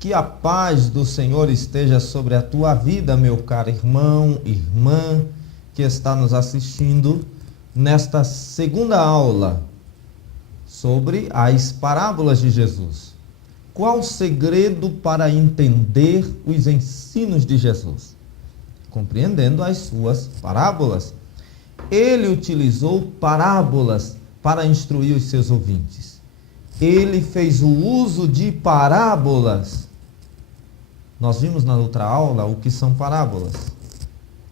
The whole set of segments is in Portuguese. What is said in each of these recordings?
Que a paz do Senhor esteja sobre a tua vida, meu caro irmão, irmã, que está nos assistindo nesta segunda aula sobre as parábolas de Jesus. Qual o segredo para entender os ensinos de Jesus? Compreendendo as suas parábolas. Ele utilizou parábolas para instruir os seus ouvintes. Ele fez o uso de parábolas. Nós vimos na outra aula o que são parábolas.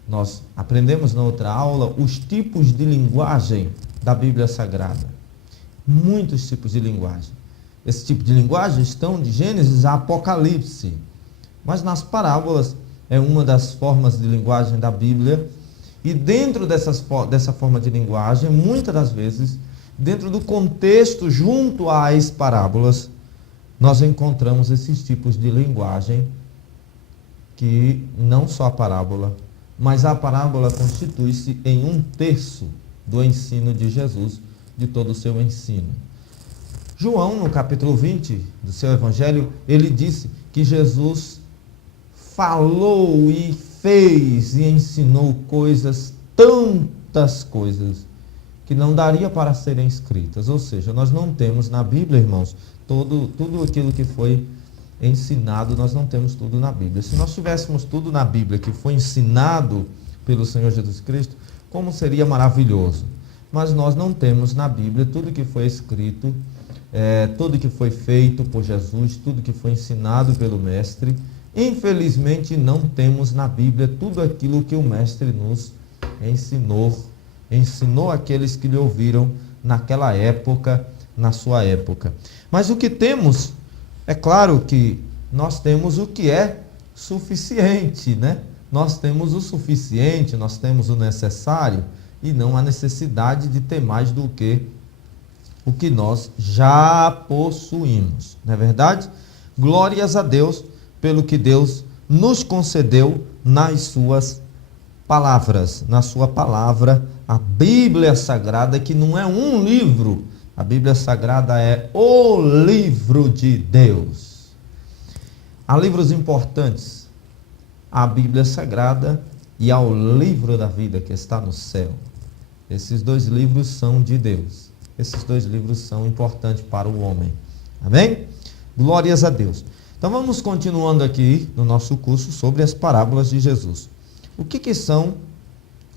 Nós aprendemos na outra aula os tipos de linguagem da Bíblia Sagrada. Muitos tipos de linguagem. Esse tipo de linguagem estão de Gênesis a Apocalipse. Mas nas parábolas é uma das formas de linguagem da Bíblia. E dentro dessa forma de linguagem, muitas das vezes, dentro do contexto junto às parábolas, nós encontramos esses tipos de linguagem que não só a parábola, mas a parábola constitui-se em 1/3 do ensino de Jesus, de todo o seu ensino. João, no capítulo 20 do seu evangelho, ele disse que Jesus falou e fez e ensinou coisas, tantas coisas, que não daria para serem escritas. Ou seja, nós não temos na Bíblia, irmãos, tudo aquilo que foi ensinado, nós não temos tudo na Bíblia. Se nós tivéssemos tudo na Bíblia que foi ensinado pelo Senhor Jesus Cristo, como seria maravilhoso. Mas nós não temos na Bíblia tudo que foi escrito, tudo que foi feito por Jesus, tudo que foi ensinado pelo Mestre. Infelizmente não temos na Bíblia tudo aquilo que o Mestre nos ensinou àqueles que lhe ouviram naquela época, na sua época. Mas o que temos, é claro que nós temos o que é suficiente, né? Nós temos o suficiente, nós temos o necessário e não a necessidade de ter mais do que o que nós já possuímos, não é verdade? Glórias a Deus pelo que Deus nos concedeu nas suas palavras, na sua palavra, a Bíblia Sagrada, que não é um livro. A Bíblia Sagrada é o livro de Deus. Há livros importantes, a Bíblia Sagrada e ao livro da vida que está no céu. Esses dois livros são de Deus. Esses dois livros são importantes para o homem. Amém? Glórias a Deus. Então vamos continuando aqui no nosso curso sobre as parábolas de Jesus. O que são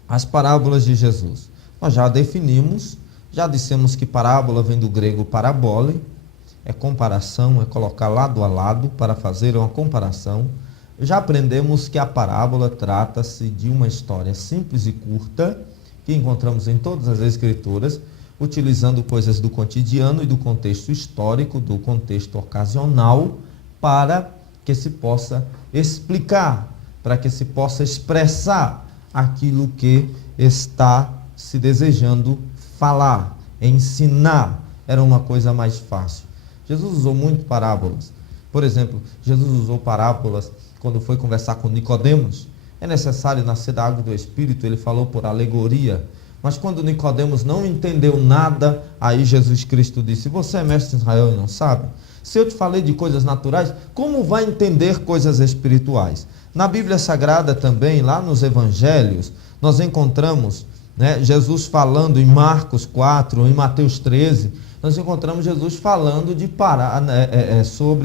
as parábolas de Jesus? Nós já definimos. Já dissemos que parábola vem do grego parabole, é comparação, é colocar lado a lado para fazer uma comparação. Já aprendemos que a parábola trata-se de uma história simples e curta, que encontramos em todas as escrituras, utilizando coisas do cotidiano e do contexto histórico, do contexto ocasional, para que se possa explicar, para que se possa expressar aquilo que está se desejando falar, ensinar, era uma coisa mais fácil. Jesus usou muito parábolas. Por exemplo, Jesus usou parábolas quando foi conversar com Nicodemos. É necessário nascer da água e do Espírito, ele falou por alegoria. Mas quando Nicodemos não entendeu nada, aí Jesus Cristo disse: você é mestre de Israel e não sabe? Se eu te falei de coisas naturais, como vai entender coisas espirituais? Na Bíblia Sagrada também, lá nos Evangelhos, nós encontramos Jesus falando em Marcos 4, em Mateus 13, nós encontramos Jesus falando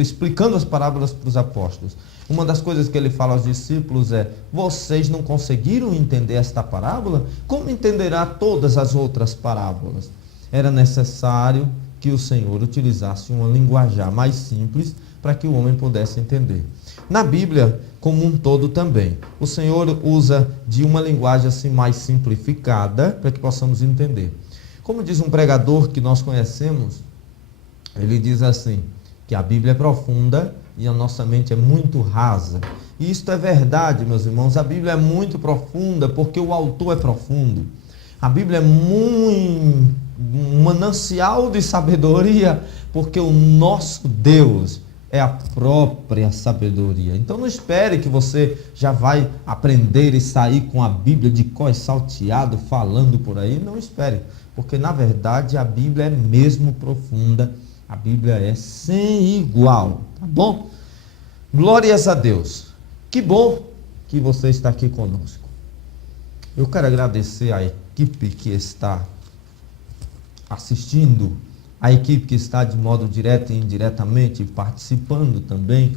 explicando as parábolas para os apóstolos. Uma das coisas que ele fala aos discípulos é: vocês não conseguiram entender esta parábola? Como entenderá todas as outras parábolas? Era necessário que o Senhor utilizasse uma linguajar mais simples para que o homem pudesse entender. Na Bíblia, como um todo também, o Senhor usa de uma linguagem assim mais simplificada para que possamos entender. Como diz um pregador que nós conhecemos, ele diz assim, que a Bíblia é profunda e a nossa mente é muito rasa. E isto é verdade, meus irmãos, a Bíblia é muito profunda porque o autor é profundo. A Bíblia é um manancial de sabedoria porque o nosso Deus é a própria sabedoria. Então não espere que você já vai aprender e sair com a Bíblia de cor salteado falando por aí. Não espere, porque na verdade a Bíblia é mesmo profunda. A Bíblia é sem igual, tá bom? Glórias a Deus. Que bom que você está aqui conosco. Eu quero agradecer à equipe que está assistindo, a equipe que está de modo direto e indiretamente participando também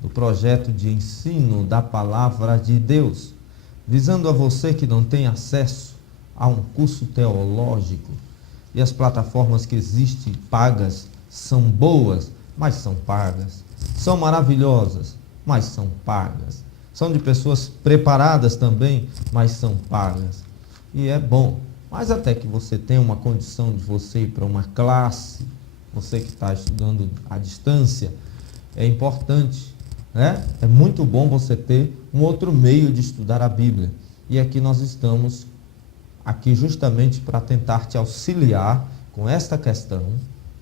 do projeto de ensino da palavra de Deus, visando a você que não tem acesso a um curso teológico. E as plataformas que existem pagas são boas, mas são pagas. São maravilhosas, mas são pagas. São de pessoas preparadas também, mas são pagas. E é bom, mas até que você tenha uma condição de você ir para uma classe, você que está estudando à distância, é importante, né? É muito bom você ter um outro meio de estudar a Bíblia. E aqui nós estamos aqui justamente para tentar te auxiliar com esta questão,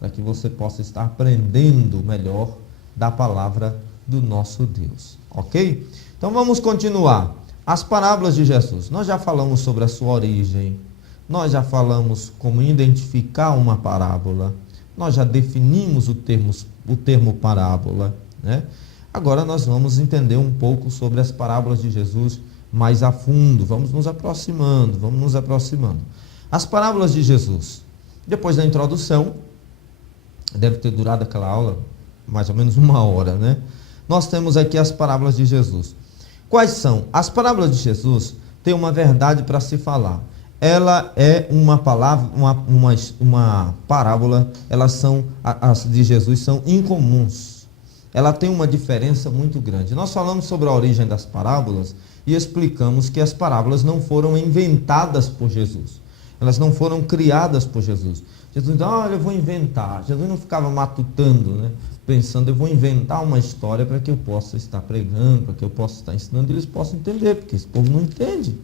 para que você possa estar aprendendo melhor da palavra do nosso Deus, ok? Então vamos continuar. As parábolas de Jesus. Nós já falamos sobre a sua origem, nós já falamos como identificar uma parábola, nós já definimos o termo parábola, né? Agora nós vamos entender um pouco sobre as parábolas de Jesus mais a fundo, vamos nos aproximando. As parábolas de Jesus. Depois da introdução, deve ter durado aquela aula mais ou menos 1 hora, né? Nós temos aqui as parábolas de Jesus. Quais são? As parábolas de Jesus têm uma verdade para se falar. Ela é uma palavra, uma parábola, as de Jesus são incomuns. Ela tem uma diferença muito grande. Nós falamos sobre a origem das parábolas e explicamos que as parábolas não foram inventadas por Jesus. Elas não foram criadas por Jesus. Jesus disse, olha, eu vou inventar. Jesus não ficava matutando, né? Pensando, eu vou inventar uma história para que eu possa estar pregando, para que eu possa estar ensinando, e eles possam entender, porque esse povo não entende.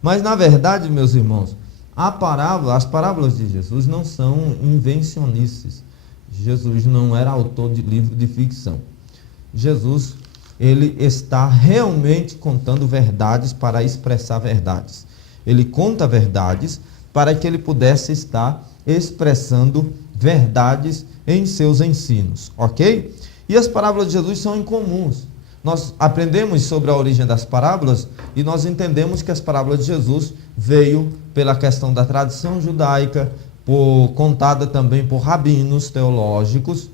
Mas, na verdade, meus irmãos, as parábolas de Jesus não são invencionices. Jesus não era autor de livro de ficção. Jesus, ele está realmente contando verdades para expressar verdades. Ele conta verdades para que ele pudesse estar expressando verdades em seus ensinos, ok? E as parábolas de Jesus são incomuns. Nós aprendemos sobre a origem das parábolas e nós entendemos que as parábolas de Jesus veio pela questão da tradição judaica, contada também por rabinos teológicos,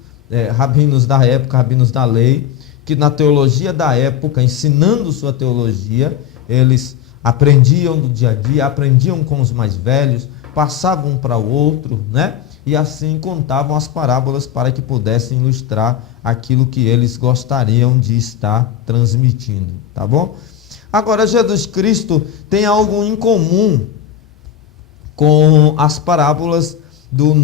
rabinos da época, rabinos da lei, que na teologia da época, ensinando sua teologia, eles aprendiam do dia a dia, aprendiam com os mais velhos, passavam um para o outro, né? E assim contavam as parábolas para que pudessem ilustrar aquilo que eles gostariam de estar transmitindo, tá bom? Agora, Jesus Cristo tem algo em comum com as parábolas do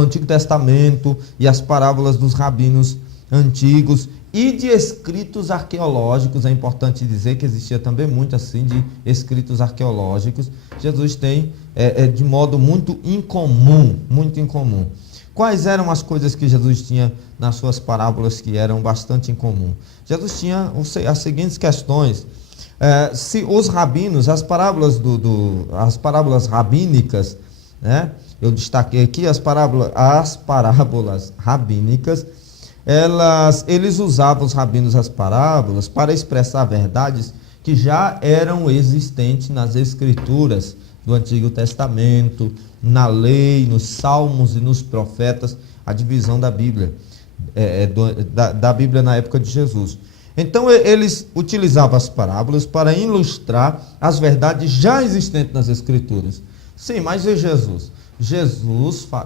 Antigo Testamento e as parábolas dos rabinos antigos e de escritos arqueológicos. É importante dizer que existia também muito assim de escritos arqueológicos. Jesus tem de modo muito incomum. Quais eram as coisas que Jesus tinha nas suas parábolas que eram bastante incomum? Jesus tinha as seguintes questões. Se os rabinos, as parábolas rabínicas, né? Eu destaquei aqui as parábolas rabínicas. Eles usavam, os rabinos, as parábolas para expressar verdades que já eram existentes nas escrituras do Antigo Testamento, na lei, nos salmos e nos profetas, a divisão da Bíblia, da Bíblia na época de Jesus. Então eles utilizavam as parábolas para ilustrar as verdades já existentes nas escrituras. Sim, mas e Jesus?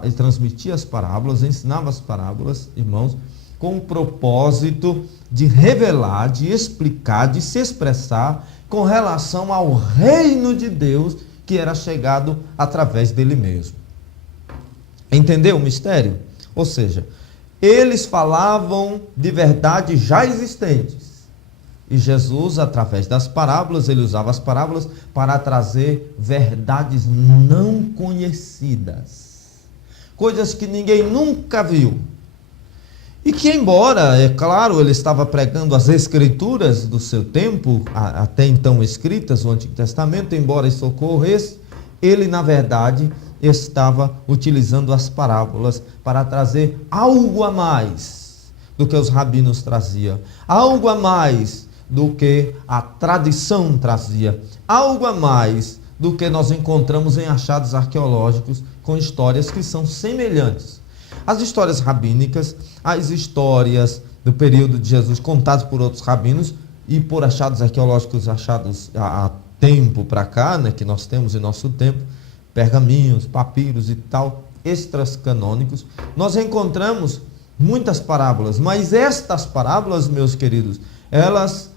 Ele transmitia as parábolas, ensinava as parábolas, irmãos, com o propósito de revelar, de explicar, de se expressar com relação ao reino de Deus que era chegado através dele mesmo. Entendeu o mistério? Ou seja, eles falavam de verdades já existentes. E Jesus, através das parábolas, ele usava as parábolas para trazer verdades não conhecidas. Coisas que ninguém nunca viu. E que, embora, é claro, ele estava pregando as escrituras do seu tempo, até então escritas, o Antigo Testamento, embora isso ocorresse, ele, na verdade, estava utilizando as parábolas para trazer algo a mais do que os rabinos traziam, algo a mais do que a tradição trazia, algo a mais do que nós encontramos em achados arqueológicos com histórias que são semelhantes. As histórias rabínicas, as histórias do período de Jesus contadas por outros rabinos e por achados arqueológicos achados há tempo para cá, né, que nós temos em nosso tempo, pergaminhos, papiros e tal, extras canônicos, nós encontramos muitas parábolas, mas estas parábolas, meus queridos, elas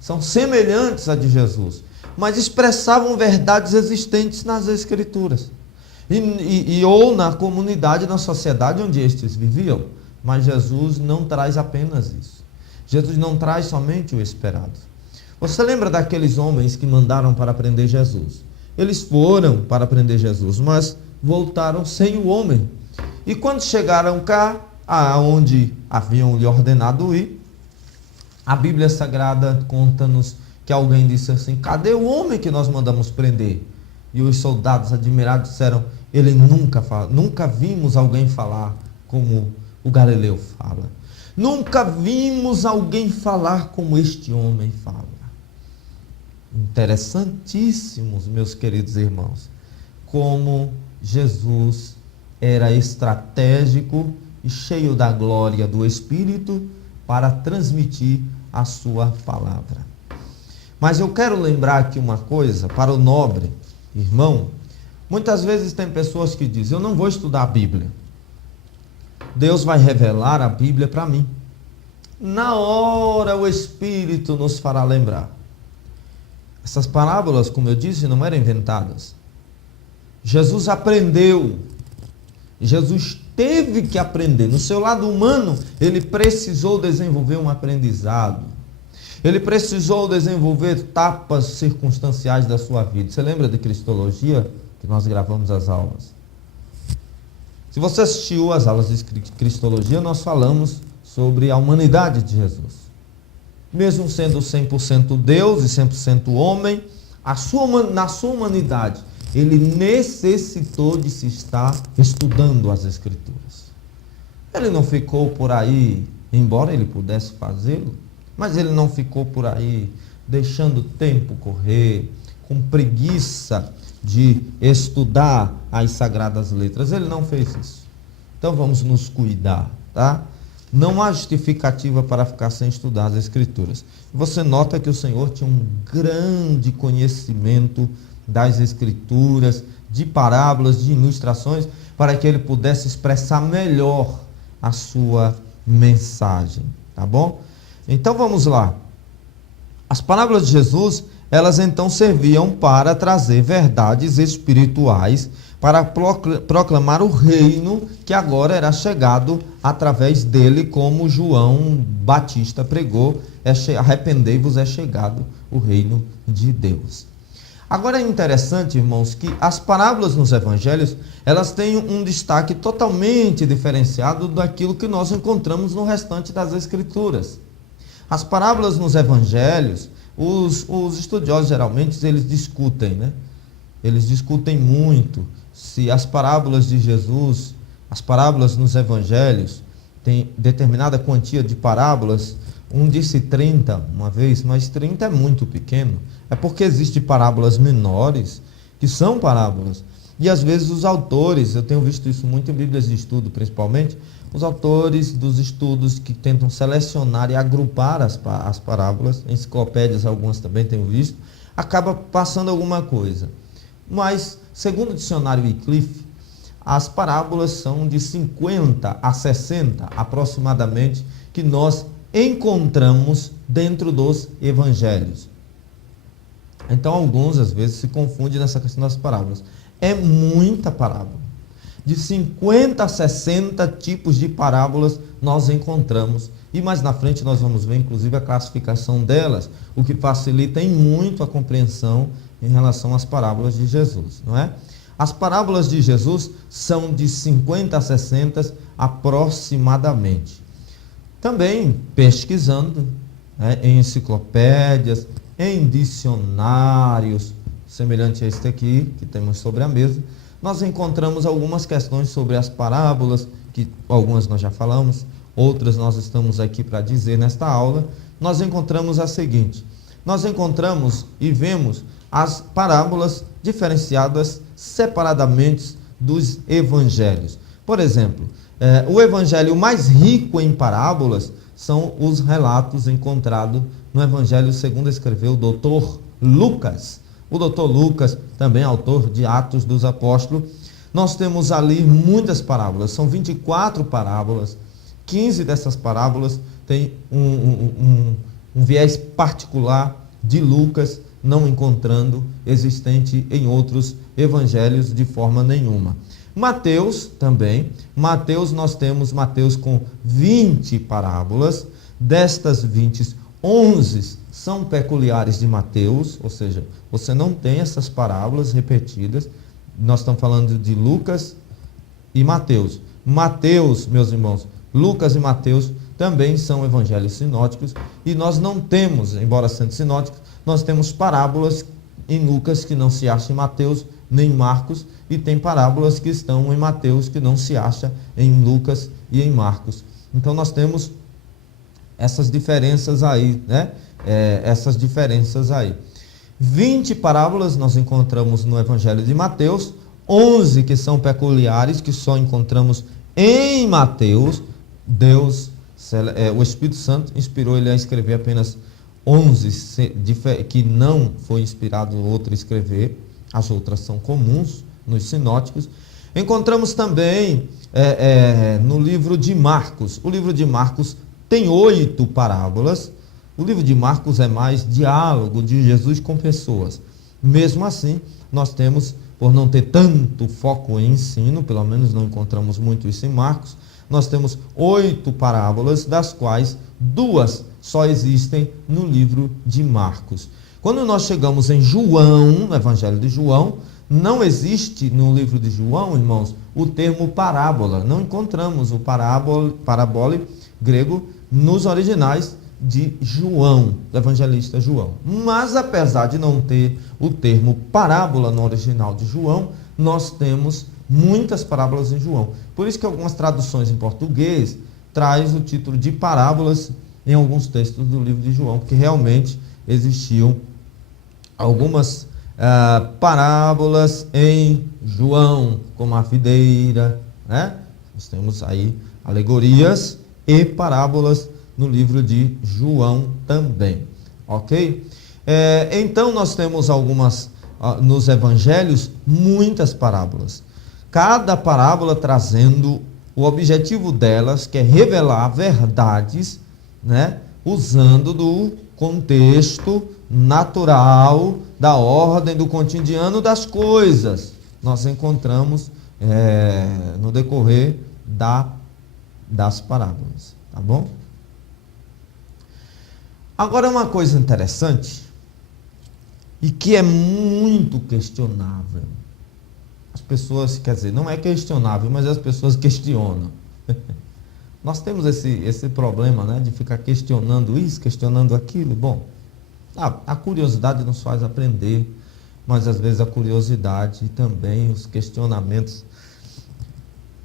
são semelhantes à de Jesus, mas expressavam verdades existentes nas Escrituras, ou na comunidade, na sociedade onde estes viviam. Mas Jesus não traz apenas isso. Jesus não traz somente o esperado. Você lembra daqueles homens que mandaram para prender Jesus? Eles foram para prender Jesus, mas voltaram sem o homem. E quando chegaram cá, aonde haviam lhe ordenado ir, a Bíblia Sagrada conta-nos que alguém disse assim: cadê o homem que nós mandamos prender? E os soldados admirados disseram: ele nunca vimos alguém falar como o Galileu fala. Nunca vimos alguém falar como este homem fala. Interessantíssimos, meus queridos irmãos, como Jesus era estratégico e cheio da glória do Espírito para transmitir a sua palavra. Mas eu quero lembrar aqui uma coisa para o nobre irmão. Muitas vezes tem pessoas que dizem: eu não vou estudar a Bíblia, Deus vai revelar a Bíblia para mim. Na hora o Espírito nos fará lembrar. Essas parábolas, como eu disse, não eram inventadas. Jesus aprendeu. Jesus teve que aprender. No seu lado humano, ele precisou desenvolver um aprendizado. Ele precisou desenvolver etapas circunstanciais da sua vida. Você lembra de Cristologia, que nós gravamos as aulas? Se você assistiu às aulas de Cristologia, nós falamos sobre a humanidade de Jesus. Mesmo sendo 100% Deus e 100% homem, na sua humanidade, ele necessitou de se estar estudando as Escrituras. Ele não ficou por aí, embora ele pudesse fazê-lo, mas ele não ficou por aí deixando o tempo correr, com preguiça de estudar as Sagradas Letras. Ele não fez isso. Então vamos nos cuidar, tá? Não há justificativa para ficar sem estudar as Escrituras. Você nota que o Senhor tinha um grande conhecimento das Escrituras, de parábolas, de ilustrações, para que ele pudesse expressar melhor a sua mensagem, tá bom? Então vamos lá. As parábolas de Jesus, elas então serviam para trazer verdades espirituais, para proclamar o reino que agora era chegado através dele, como João Batista pregou: arrependei-vos, é chegado o reino de Deus. Agora é interessante, irmãos, que as parábolas nos evangelhos, elas têm um destaque totalmente diferenciado daquilo que nós encontramos no restante das Escrituras. As parábolas nos evangelhos, os estudiosos geralmente eles discutem, né? Eles discutem muito se as parábolas de Jesus, as parábolas nos evangelhos, tem determinada quantia de parábolas. Um disse 30 uma vez, mas 30 é muito pequeno. É porque existem parábolas menores, que são parábolas. E às vezes os autores, eu tenho visto isso muito em Bíblias de estudo principalmente, os autores dos estudos que tentam selecionar e agrupar as parábolas, enciclopédias algumas também tenho visto, acaba passando alguma coisa. Mas, segundo o dicionário Wycliffe, as parábolas são de 50 a 60 aproximadamente que nós encontramos dentro dos evangelhos. Então alguns às vezes se confundem nessa questão das parábolas. É muita parábola. De 50 a 60 tipos de parábolas nós encontramos. E mais na frente nós vamos ver inclusive a classificação delas, o que facilita em muito a compreensão em relação às parábolas de Jesus, não é? As parábolas de Jesus são de 50 a 60 aproximadamente. Também pesquisando, né, em enciclopédias, em dicionários, semelhante a este aqui, que temos sobre a mesa, nós encontramos algumas questões sobre as parábolas que algumas nós já falamos, outras nós estamos aqui para dizer nesta aula, nós encontramos a seguinte: nós encontramos e vemos as parábolas diferenciadas separadamente dos evangelhos. Por exemplo, o evangelho mais rico em parábolas são os relatos encontrados no evangelho segundo escreveu o doutor Lucas. O doutor Lucas, também autor de Atos dos Apóstolos, nós temos ali muitas parábolas, são 24 parábolas, 15 dessas parábolas têm um viés particular de Lucas, não encontrando existente em outros evangelhos de forma nenhuma. Mateus também, nós temos Mateus com 20 parábolas, destas 20, 11 são peculiares de Mateus, ou seja, você não tem essas parábolas repetidas. Nós estamos falando de Lucas e Mateus. Mateus, meus irmãos, Lucas e Mateus também são evangelhos sinóticos, e nós não temos, embora sendo sinóticos, nós temos parábolas em Lucas que não se acha em Mateus nem em Marcos, e tem parábolas que estão em Mateus que não se acha em Lucas e em Marcos. Então nós temos essas diferenças aí, né? Essas diferenças aí. 20 parábolas nós encontramos no Evangelho de Mateus, 11 que são peculiares, que só encontramos em Mateus. Deus, o Espírito Santo inspirou ele a escrever apenas 11 que não foi inspirado o outro a escrever, as outras são comuns nos sinóticos. Encontramos também no livro de Marcos. O livro de Marcos tem 8 parábolas. O livro de Marcos é mais diálogo de Jesus com pessoas. Mesmo assim, nós temos, por não ter tanto foco em ensino, pelo menos não encontramos muito isso em Marcos, nós temos 8 parábolas, das quais 2 só existem no livro de Marcos. Quando nós chegamos em João, no Evangelho de João, não existe no livro de João, irmãos, o termo parábola. Não encontramos o parabole grego nos originais de João, do evangelista João. Mas apesar de não ter o termo parábola no original de João, nós temos muitas parábolas em João. Por isso que algumas traduções em português traz o título de parábolas em alguns textos do livro de João, porque realmente existiam algumas parábolas em João, como a videira, né? Nós temos aí alegorias e parábolas no livro de João também, ok? Então nós temos algumas, nos evangelhos, muitas parábolas. Cada parábola trazendo o objetivo delas, que é revelar verdades, né? Usando do contexto natural, da ordem, do cotidiano das coisas. Nós encontramos no decorrer das parábolas, tá bom? Agora, uma coisa interessante e que é muito questionável. As pessoas, quer dizer, não é questionável, mas as pessoas questionam. Nós temos esse problema, né, de ficar questionando isso, questionando aquilo. Bom, a curiosidade nos faz aprender, mas às vezes a curiosidade e também os questionamentos.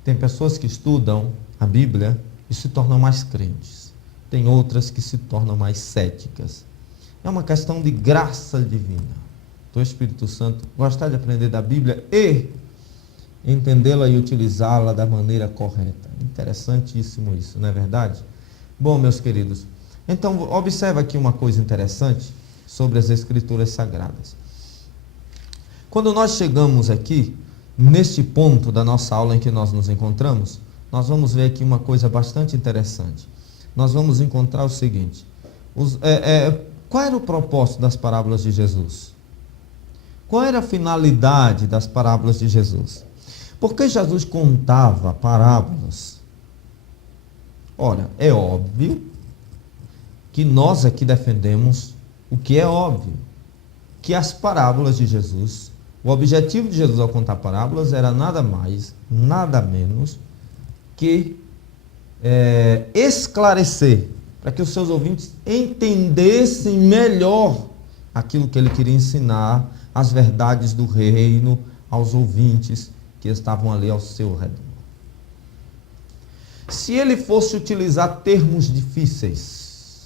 Tem pessoas que estudam a Bíblia e se tornam mais crentes. Tem outras que se tornam mais céticas. É uma questão de graça divina. Do Espírito Santo gostar de aprender da Bíblia e entendê-la e utilizá-la da maneira correta. Interessantíssimo isso, não é verdade? Bom, meus queridos, então observa aqui uma coisa interessante sobre as Escrituras Sagradas. Quando nós chegamos aqui, neste ponto da nossa aula em que nós nos encontramos, nós vamos ver aqui uma coisa bastante interessante. Nós vamos encontrar o seguinte: qual era o propósito das parábolas de Jesus? Qual era a finalidade das parábolas de Jesus? Por que Jesus contava parábolas? Ora, é óbvio que nós aqui defendemos o que é óbvio, que as parábolas de Jesus, o objetivo de Jesus ao contar parábolas era nada mais, nada menos que esclarecer, para que os seus ouvintes entendessem melhor aquilo que ele queria ensinar, as verdades do reino aos ouvintes que estavam ali ao seu redor. Se ele fosse utilizar termos difíceis,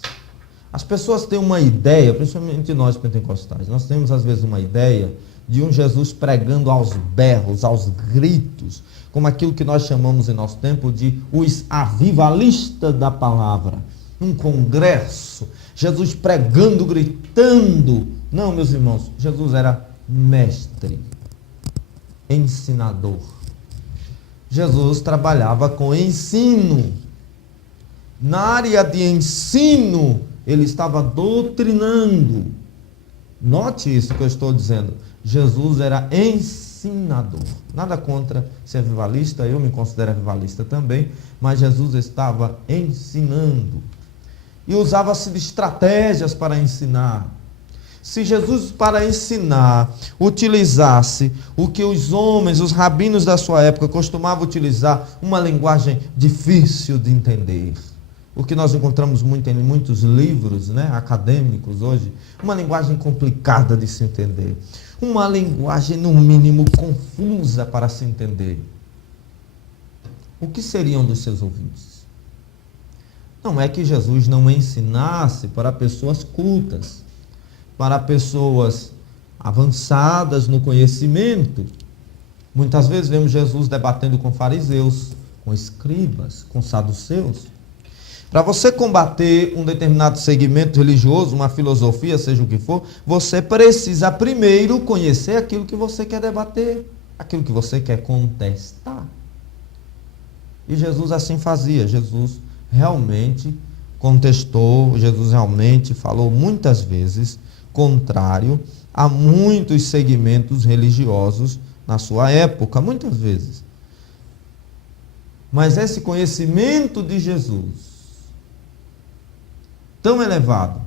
as pessoas têm uma ideia, principalmente nós pentecostais, nós temos às vezes uma ideia de um Jesus pregando aos berros, aos gritos, como aquilo que nós chamamos em nosso tempo de os avivalistas da palavra. Um congresso, Jesus pregando, gritando. Não, meus irmãos, Jesus era mestre, ensinador. Jesus trabalhava com ensino. Na área de ensino, ele estava doutrinando. Note isso que eu estou dizendo. Jesus era ensinador. Nada contra ser avivalista, eu me considero avivalista também, mas Jesus estava ensinando. E usava-se de estratégias para ensinar. Se Jesus, para ensinar, utilizasse o que os homens, os rabinos da sua época costumavam utilizar, uma linguagem difícil de entender, o que nós encontramos muito em muitos livros, né, acadêmicos hoje, uma linguagem complicada de se entender, uma linguagem, no mínimo, confusa para se entender, o que seriam dos seus ouvidos? Não é que Jesus não ensinasse para pessoas cultas, para pessoas avançadas no conhecimento. Muitas vezes vemos Jesus debatendo com fariseus, com escribas, com saduceus. Para você combater um determinado segmento religioso, uma filosofia, seja o que for, você precisa primeiro conhecer aquilo que você quer debater, aquilo que você quer contestar. E Jesus assim fazia. Jesus realmente contestou, Jesus realmente falou muitas vezes contrário a muitos segmentos religiosos na sua época, muitas vezes. Mas esse conhecimento de Jesus, tão elevado,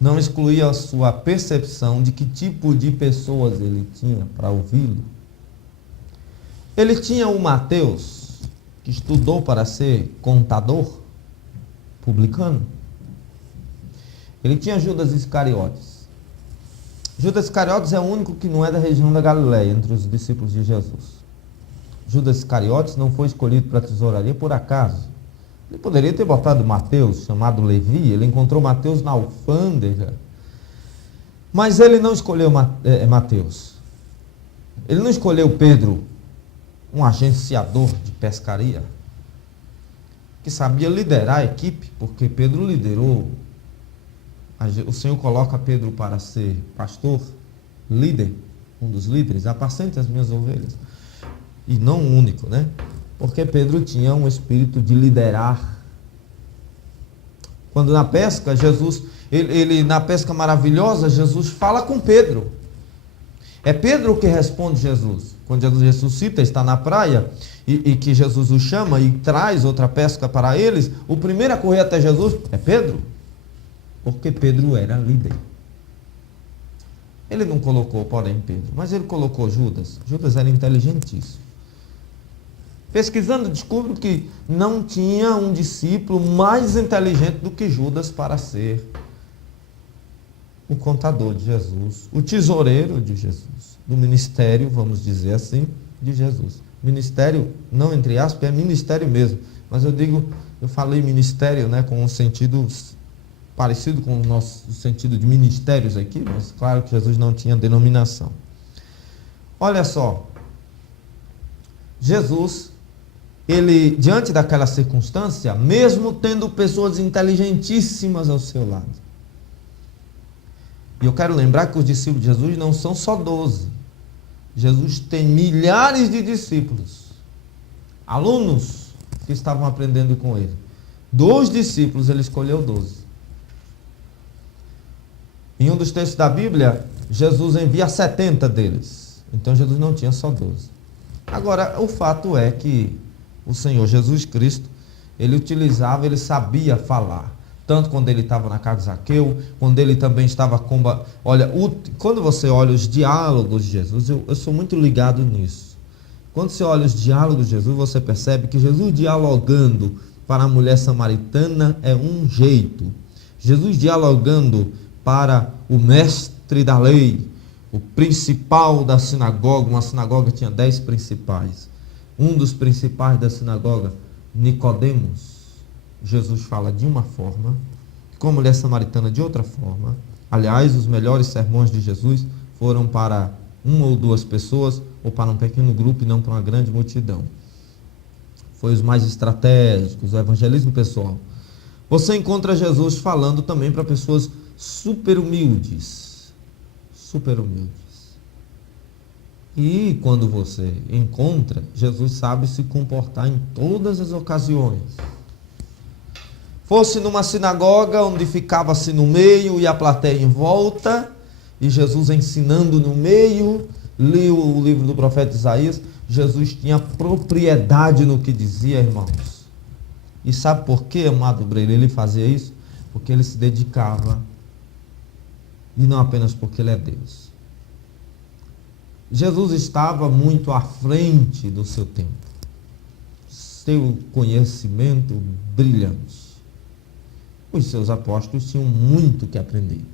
não excluía a sua percepção de que tipo de pessoas ele tinha para ouvi-lo. Ele tinha o Mateus, que estudou para ser contador, publicano. Ele tinha Judas Iscariotes. Judas Iscariotes é o único que não é da região da Galileia, entre os discípulos de Jesus. Judas Iscariotes não foi escolhido para a tesouraria por acaso. Ele poderia ter botado Mateus, chamado Levi, ele encontrou Mateus na alfândega. Mas ele não escolheu Mateus. Ele não escolheu Pedro, um agenciador de pescaria, que sabia liderar a equipe, porque Pedro liderou. O Senhor coloca Pedro para ser pastor, líder, um dos líderes, apacente as minhas ovelhas. E não o único, né? Porque Pedro tinha um espírito de liderar. Quando na pesca, Jesus, na pesca maravilhosa, Jesus fala com Pedro. É Pedro que responde Jesus. Quando Jesus ressuscita, está na praia, e que Jesus o chama e traz outra pesca para eles, o primeiro a correr até Jesus é Pedro. Porque Pedro era líder. Ele não colocou, porém, Pedro, mas ele colocou Judas. Judas era inteligentíssimo. Pesquisando, descubro que não tinha um discípulo mais inteligente do que Judas para ser o contador de Jesus, o tesoureiro de Jesus, do ministério, vamos dizer assim, de Jesus. Ministério, não entre aspas, é ministério mesmo. Mas eu falei ministério, né, com um sentido parecido com o nosso sentido de ministérios aqui, mas claro que Jesus não tinha denominação. Olha só, Jesus, ele, diante daquela circunstância, mesmo tendo pessoas inteligentíssimas ao seu lado, e eu quero lembrar que os discípulos de Jesus não são só 12. Jesus tem milhares de discípulos, alunos que estavam aprendendo com ele. Dos discípulos, ele escolheu 12. Em um dos textos da Bíblia, Jesus envia 70 deles. Então Jesus não tinha só 12. Agora, o fato é que o Senhor Jesus Cristo, ele sabia falar. Tanto quando ele estava na casa de Zaqueu, quando ele também estava com... Olha, quando você olha os diálogos de Jesus, eu sou muito ligado nisso. Quando você olha os diálogos de Jesus, você percebe que Jesus dialogando para a mulher samaritana é um jeito. Jesus dialogando para o mestre da lei, o principal da sinagoga, uma sinagoga tinha 10 principais. um dos principais da sinagoga, Nicodemos, Jesus fala de uma forma, com a mulher samaritana de outra forma. Aliás, os melhores sermões de Jesus foram para uma ou duas pessoas, ou para um pequeno grupo e não para uma grande multidão. Foi os mais estratégicos, o evangelismo pessoal. Você encontra Jesus falando também para pessoas super humildes. Super humildes. E quando você encontra, Jesus sabe se comportar em todas as ocasiões. Fosse numa sinagoga onde ficava-se no meio e a plateia em volta, e Jesus ensinando no meio, leu o livro do profeta Isaías, Jesus tinha propriedade no que dizia, irmãos. E sabe por quê, amado Breiro, ele fazia isso? Porque ele se dedicava, e não apenas porque ele é Deus. Jesus estava muito à frente do seu tempo. Seu conhecimento brilhante. Os seus apóstolos tinham muito que aprender.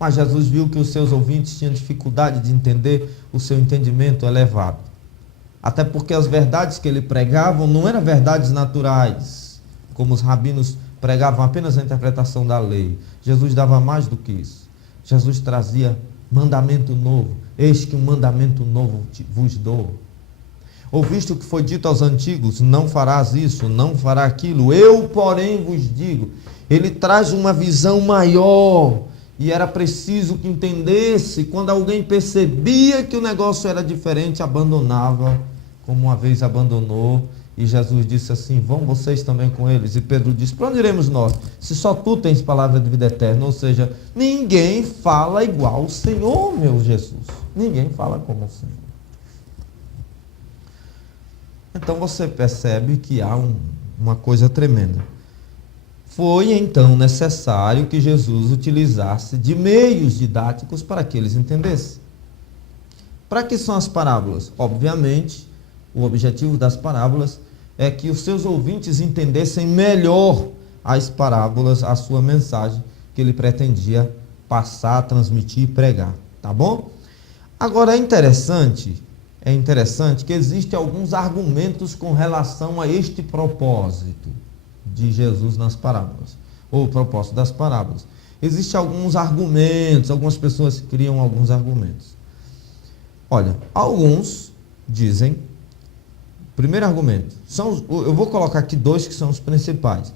Mas Jesus viu que os seus ouvintes tinham dificuldade de entender o seu entendimento elevado. Até porque as verdades que ele pregava não eram verdades naturais, como os rabinos pregavam apenas a interpretação da lei. Jesus dava mais do que isso. Jesus trazia mandamento novo. Eis que um mandamento novo vos dou. Ouviste o que foi dito aos antigos, não farás isso, não fará aquilo. Eu, porém, vos digo. Ele traz uma visão maior. E era preciso que entendesse, quando alguém percebia que o negócio era diferente, abandonava, como uma vez abandonou. E Jesus disse assim, vão vocês também com eles. E Pedro disse, para onde iremos nós? Se só tu tens palavra de vida eterna. Ou seja, ninguém fala igual o Senhor, meu Jesus. Ninguém fala como o Senhor. Então você percebe que há uma coisa tremenda. Foi então necessário que Jesus utilizasse de meios didáticos para que eles entendessem. Para que são as parábolas? Obviamente, o objetivo das parábolas é que os seus ouvintes entendessem melhor as parábolas, a sua mensagem que ele pretendia passar, transmitir e pregar. Tá bom? Agora é interessante que existem alguns argumentos com relação a este propósito de Jesus nas parábolas, ou o propósito das parábolas. Existem alguns argumentos, algumas pessoas criam alguns argumentos. Olha, alguns dizem, primeiro argumento, eu vou colocar aqui dois que são os principais.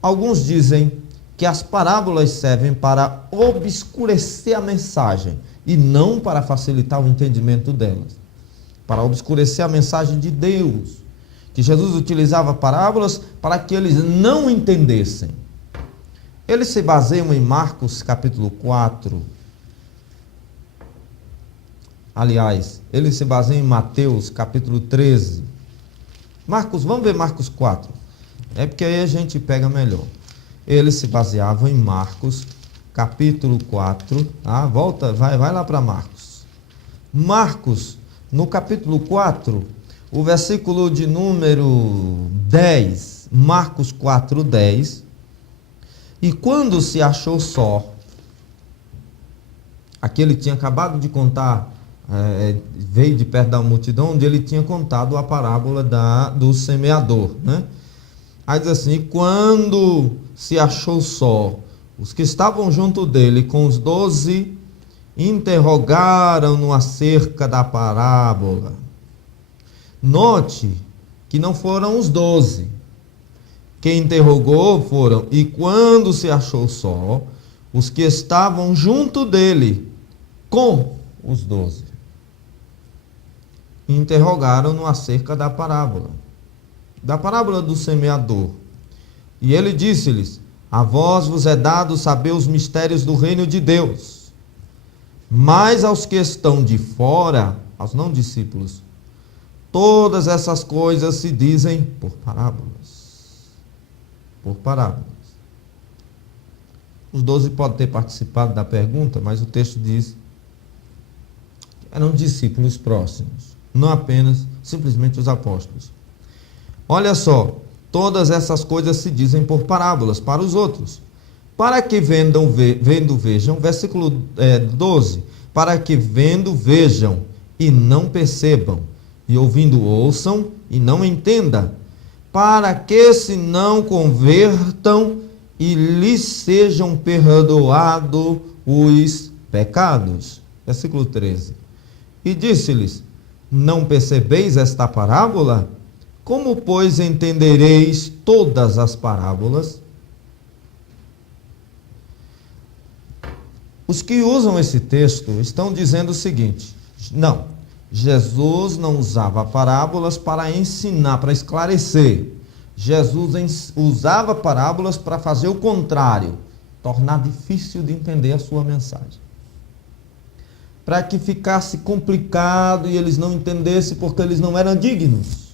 Alguns dizem que as parábolas servem para obscurecer a mensagem e não para facilitar o entendimento delas. Para obscurecer a mensagem de Deus. Que Jesus utilizava parábolas para que eles não entendessem. Eles se baseiam em Marcos capítulo 4. Aliás, eles se baseiam em Mateus capítulo 13. Vamos ver Marcos 4. É porque aí a gente pega melhor. Eles se baseavam em Marcos capítulo 4. Vai lá para Marcos. Marcos, no capítulo 4, o versículo de número 10, Marcos 4, 10. E quando se achou só, aqui ele tinha acabado de contar, veio de perto da multidão, onde ele tinha contado a parábola do semeador, né? Aí diz assim, quando se achou só, os que estavam junto dele com os 12 interrogaram-no acerca da parábola. Note que não foram os 12. Quem interrogou foram, e quando se achou só, os que estavam junto dele com os 12. Interrogaram-no acerca da parábola do semeador. E ele disse-lhes, a vós vos é dado saber os mistérios do reino de Deus, mas aos que estão de fora, aos não discípulos, todas essas coisas se dizem por parábolas. Por parábolas. Os 12 podem ter participado da pergunta, mas o texto diz que eram discípulos próximos, não apenas, simplesmente os apóstolos. Olha só, todas essas coisas se dizem por parábolas para os outros, para que vendo vejam, versículo 12, para que vendo vejam e não percebam, e ouvindo ouçam e não entenda, para que se não convertam e lhes sejam perdoados os pecados. Versículo 13. E disse-lhes: não percebeis esta parábola? Como, pois, entendereis todas as parábolas? Os que usam esse texto estão dizendo o seguinte: não, Jesus não usava parábolas para ensinar, para esclarecer. Jesus usava parábolas para fazer o contrário, tornar difícil de entender a sua mensagem. Para que ficasse complicado e eles não entendessem porque eles não eram dignos.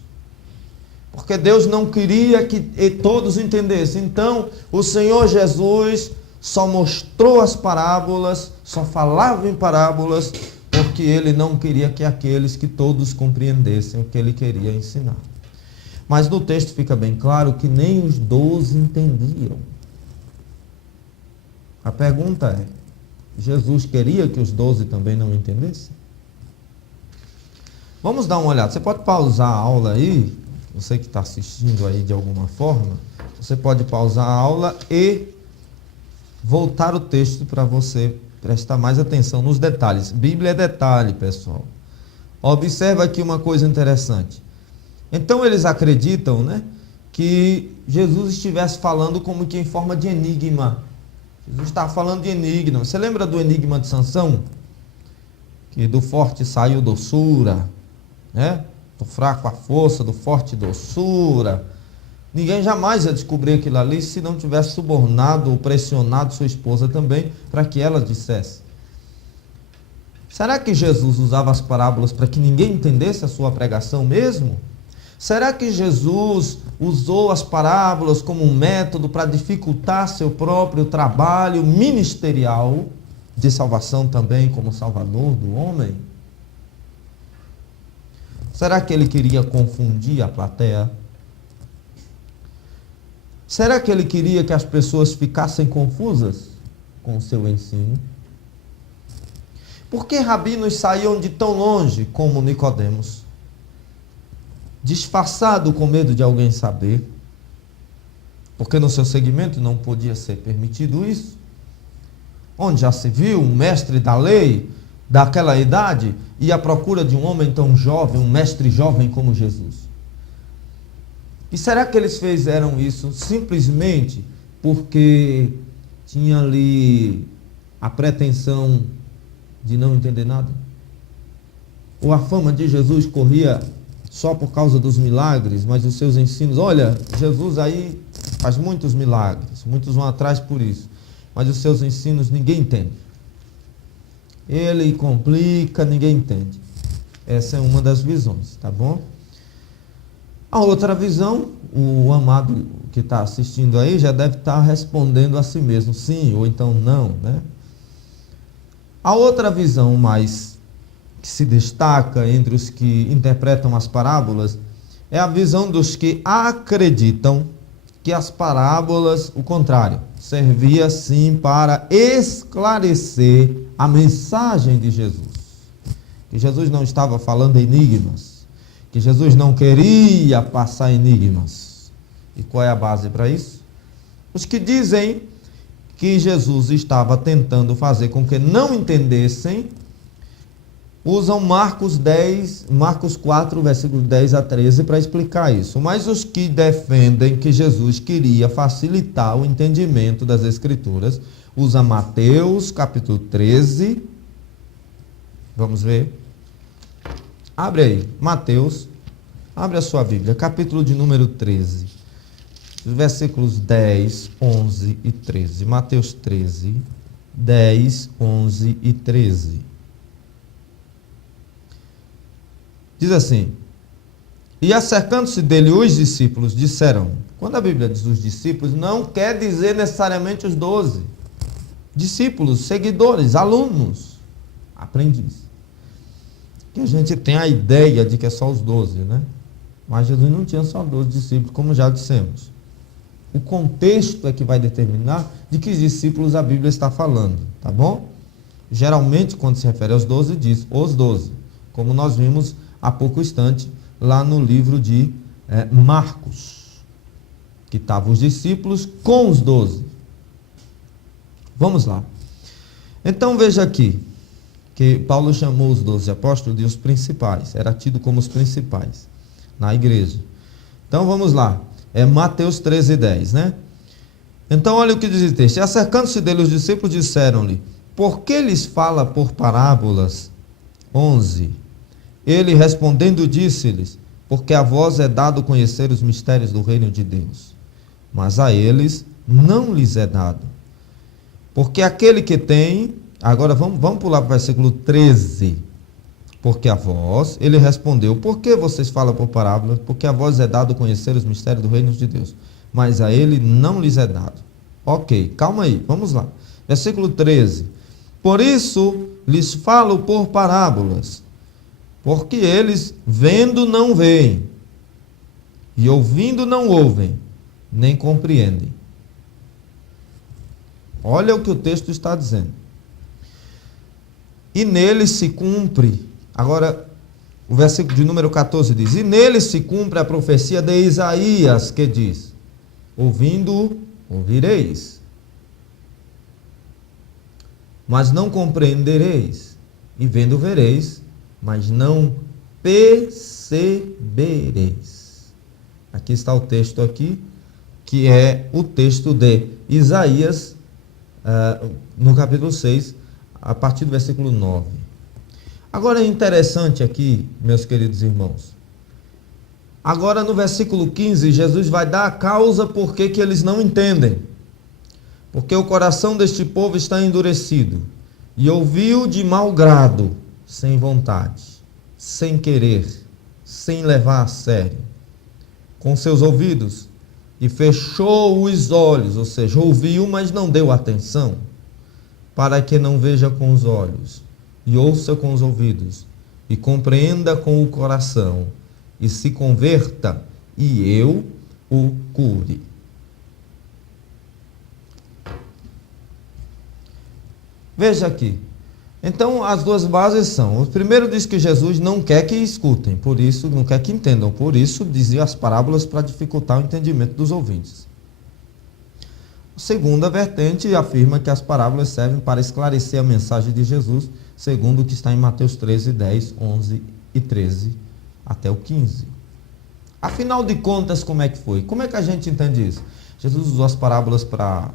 Porque Deus não queria que todos entendessem. Então, o Senhor Jesus só mostrou as parábolas, só falava em parábolas, porque ele não queria que aqueles que todos compreendessem o que ele queria ensinar. Mas no texto fica bem claro que nem os 12 entendiam. A pergunta é: Jesus queria que os 12 também não entendessem? Vamos dar uma olhada. Você pode pausar a aula aí, você que está assistindo aí de alguma forma, você pode pausar a aula e voltar o texto para você prestar mais atenção nos detalhes. Bíblia é detalhe, pessoal. Observa aqui uma coisa interessante. Então eles acreditam, né, que Jesus estivesse falando como que em forma de enigma. Jesus estava falando de enigma. Você lembra do enigma de Sansão? Que do forte saiu doçura, né? Do fraco a força, do forte doçura. Ninguém jamais ia descobrir aquilo ali se não tivesse subornado ou pressionado sua esposa também para que ela dissesse. Será que Jesus usava as parábolas para que ninguém entendesse a sua pregação mesmo? Será que Jesus usou as parábolas como um método para dificultar seu próprio trabalho ministerial de salvação também como Salvador do homem? Será que ele queria confundir a plateia? Será que ele queria que as pessoas ficassem confusas com o seu ensino? Por que rabinos saíam de tão longe como Nicodemos? Disfarçado com medo de alguém saber? Porque no seu segmento não podia ser permitido isso? Onde já se viu um mestre da lei daquela idade e à procura de um homem tão jovem, um mestre jovem como Jesus? E será que eles fizeram isso simplesmente porque tinha ali a pretensão de não entender nada? Ou a fama de Jesus corria só por causa dos milagres, mas os seus ensinos, olha, Jesus aí faz muitos milagres, muitos vão atrás por isso, mas os seus ensinos ninguém entende. Ele complica, ninguém entende. Essa é uma das visões, tá bom? A outra visão, o amado que está assistindo aí já deve estar respondendo a si mesmo, sim ou então não, né? A outra visão mais que se destaca entre os que interpretam as parábolas é a visão dos que acreditam que as parábolas, o contrário, servia sim para esclarecer a mensagem de Jesus. Que Jesus não estava falando enigmas, que Jesus não queria passar enigmas. E qual é a base para isso? Os que dizem que Jesus estava tentando fazer com que não entendessem, usam Marcos 4, versículos 10 a 13 para explicar isso. Mas os que defendem que Jesus queria facilitar o entendimento das Escrituras, usam Mateus capítulo 13. Vamos ver. Abre aí, Mateus, abre a sua Bíblia, capítulo de número 13, versículos 10, 11 e 13. Mateus 13, 10, 11 e 13. Diz assim: e acercando-se dele os discípulos disseram. Quando a Bíblia diz os discípulos, não quer dizer necessariamente os 12. Discípulos, seguidores, alunos, aprendizes. Que a gente tem a ideia de que é só os 12, né? Mas Jesus não tinha só 12 discípulos, como já dissemos. O contexto é que vai determinar de que discípulos a Bíblia está falando, tá bom? Geralmente, quando se refere aos 12, diz os 12, como nós vimos há pouco instante, lá no livro de Marcos, que estavam os discípulos com os 12. Vamos lá. Então veja aqui, que Paulo chamou os 12 apóstolos de os principais, era tido como os principais na igreja. Então vamos lá, Mateus 13:10, né? Então olha o que diz o texto: e acercando-se dele os discípulos disseram-lhe, por que lhes fala por parábolas? 11. Ele respondendo disse-lhes, porque a vós é dado conhecer os mistérios do reino de Deus, mas a eles não lhes é dado. Porque aquele que tem... Agora vamos pular para o versículo 13. Porque a vós, ele respondeu, por que vocês falam por parábolas? Porque a vós é dado conhecer os mistérios do reino de Deus, mas a ele não lhes é dado. Ok, calma aí, vamos lá. Versículo 13. Por isso lhes falo por parábolas, porque eles vendo não veem, e ouvindo não ouvem, nem compreendem. Olha o que o texto está dizendo. E nele se cumpre, agora o versículo de número 14 diz, e nele se cumpre a profecia de Isaías, que diz, ouvindo, ouvireis, mas não compreendereis, e vendo, vereis, mas não percebereis. Aqui está o texto aqui, que é o texto de Isaías, no capítulo 6, a partir do versículo 9. Agora é interessante aqui, meus queridos irmãos. Agora no versículo 15, Jesus vai dar a causa por que eles não entendem. Porque o coração deste povo está endurecido, e ouviu de mau grado, sem vontade, sem querer, sem levar a sério, com seus ouvidos, e fechou os olhos, ou seja, ouviu, mas não deu atenção, para que não veja com os olhos, e ouça com os ouvidos, e compreenda com o coração, e se converta, e eu o cure. Veja aqui. Então, as duas bases são: o primeiro diz que Jesus não quer que escutem, por isso, não quer que entendam, por isso dizia as parábolas para dificultar o entendimento dos ouvintes. A segunda vertente afirma que as parábolas servem para esclarecer a mensagem de Jesus, segundo o que está em Mateus 13, 10, 11 e 13, até o 15. Afinal de contas, como é que foi? Como é que a gente entende isso? Jesus usou as parábolas para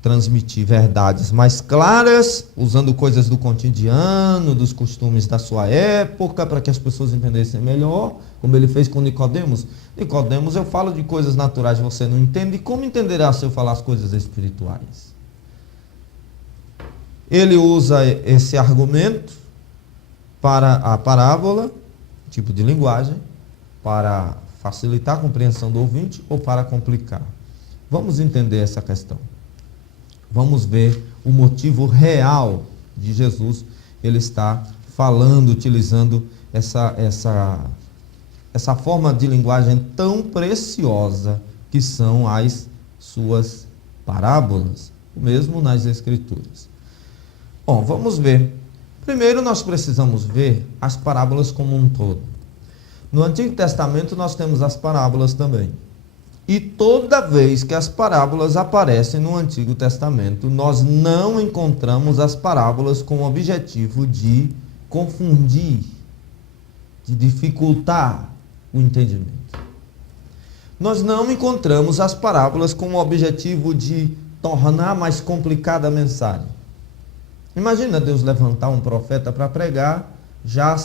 transmitir verdades mais claras, usando coisas do cotidiano, dos costumes da sua época, para que as pessoas entendessem melhor, como ele fez com Nicodemos. Nicodemos, eu falo de coisas naturais, você não entende, como entenderá se eu falar as coisas espirituais? Ele usa esse argumento para a parábola, tipo de linguagem, para facilitar a compreensão do ouvinte ou para complicar. Vamos entender essa questão. Vamos ver o motivo real de Jesus. Ele está falando, utilizando essa forma de linguagem tão preciosa que são as suas parábolas, mesmo nas Escrituras. Bom, vamos ver. Primeiro nós precisamos ver as parábolas como um todo. No Antigo Testamento nós temos as parábolas também. E toda vez que as parábolas aparecem no Antigo Testamento, nós não encontramos as parábolas com o objetivo de confundir, de dificultar o entendimento. Nós não encontramos as parábolas com o objetivo de tornar mais complicada a mensagem. Imagina Deus levantar um profeta para pregar, já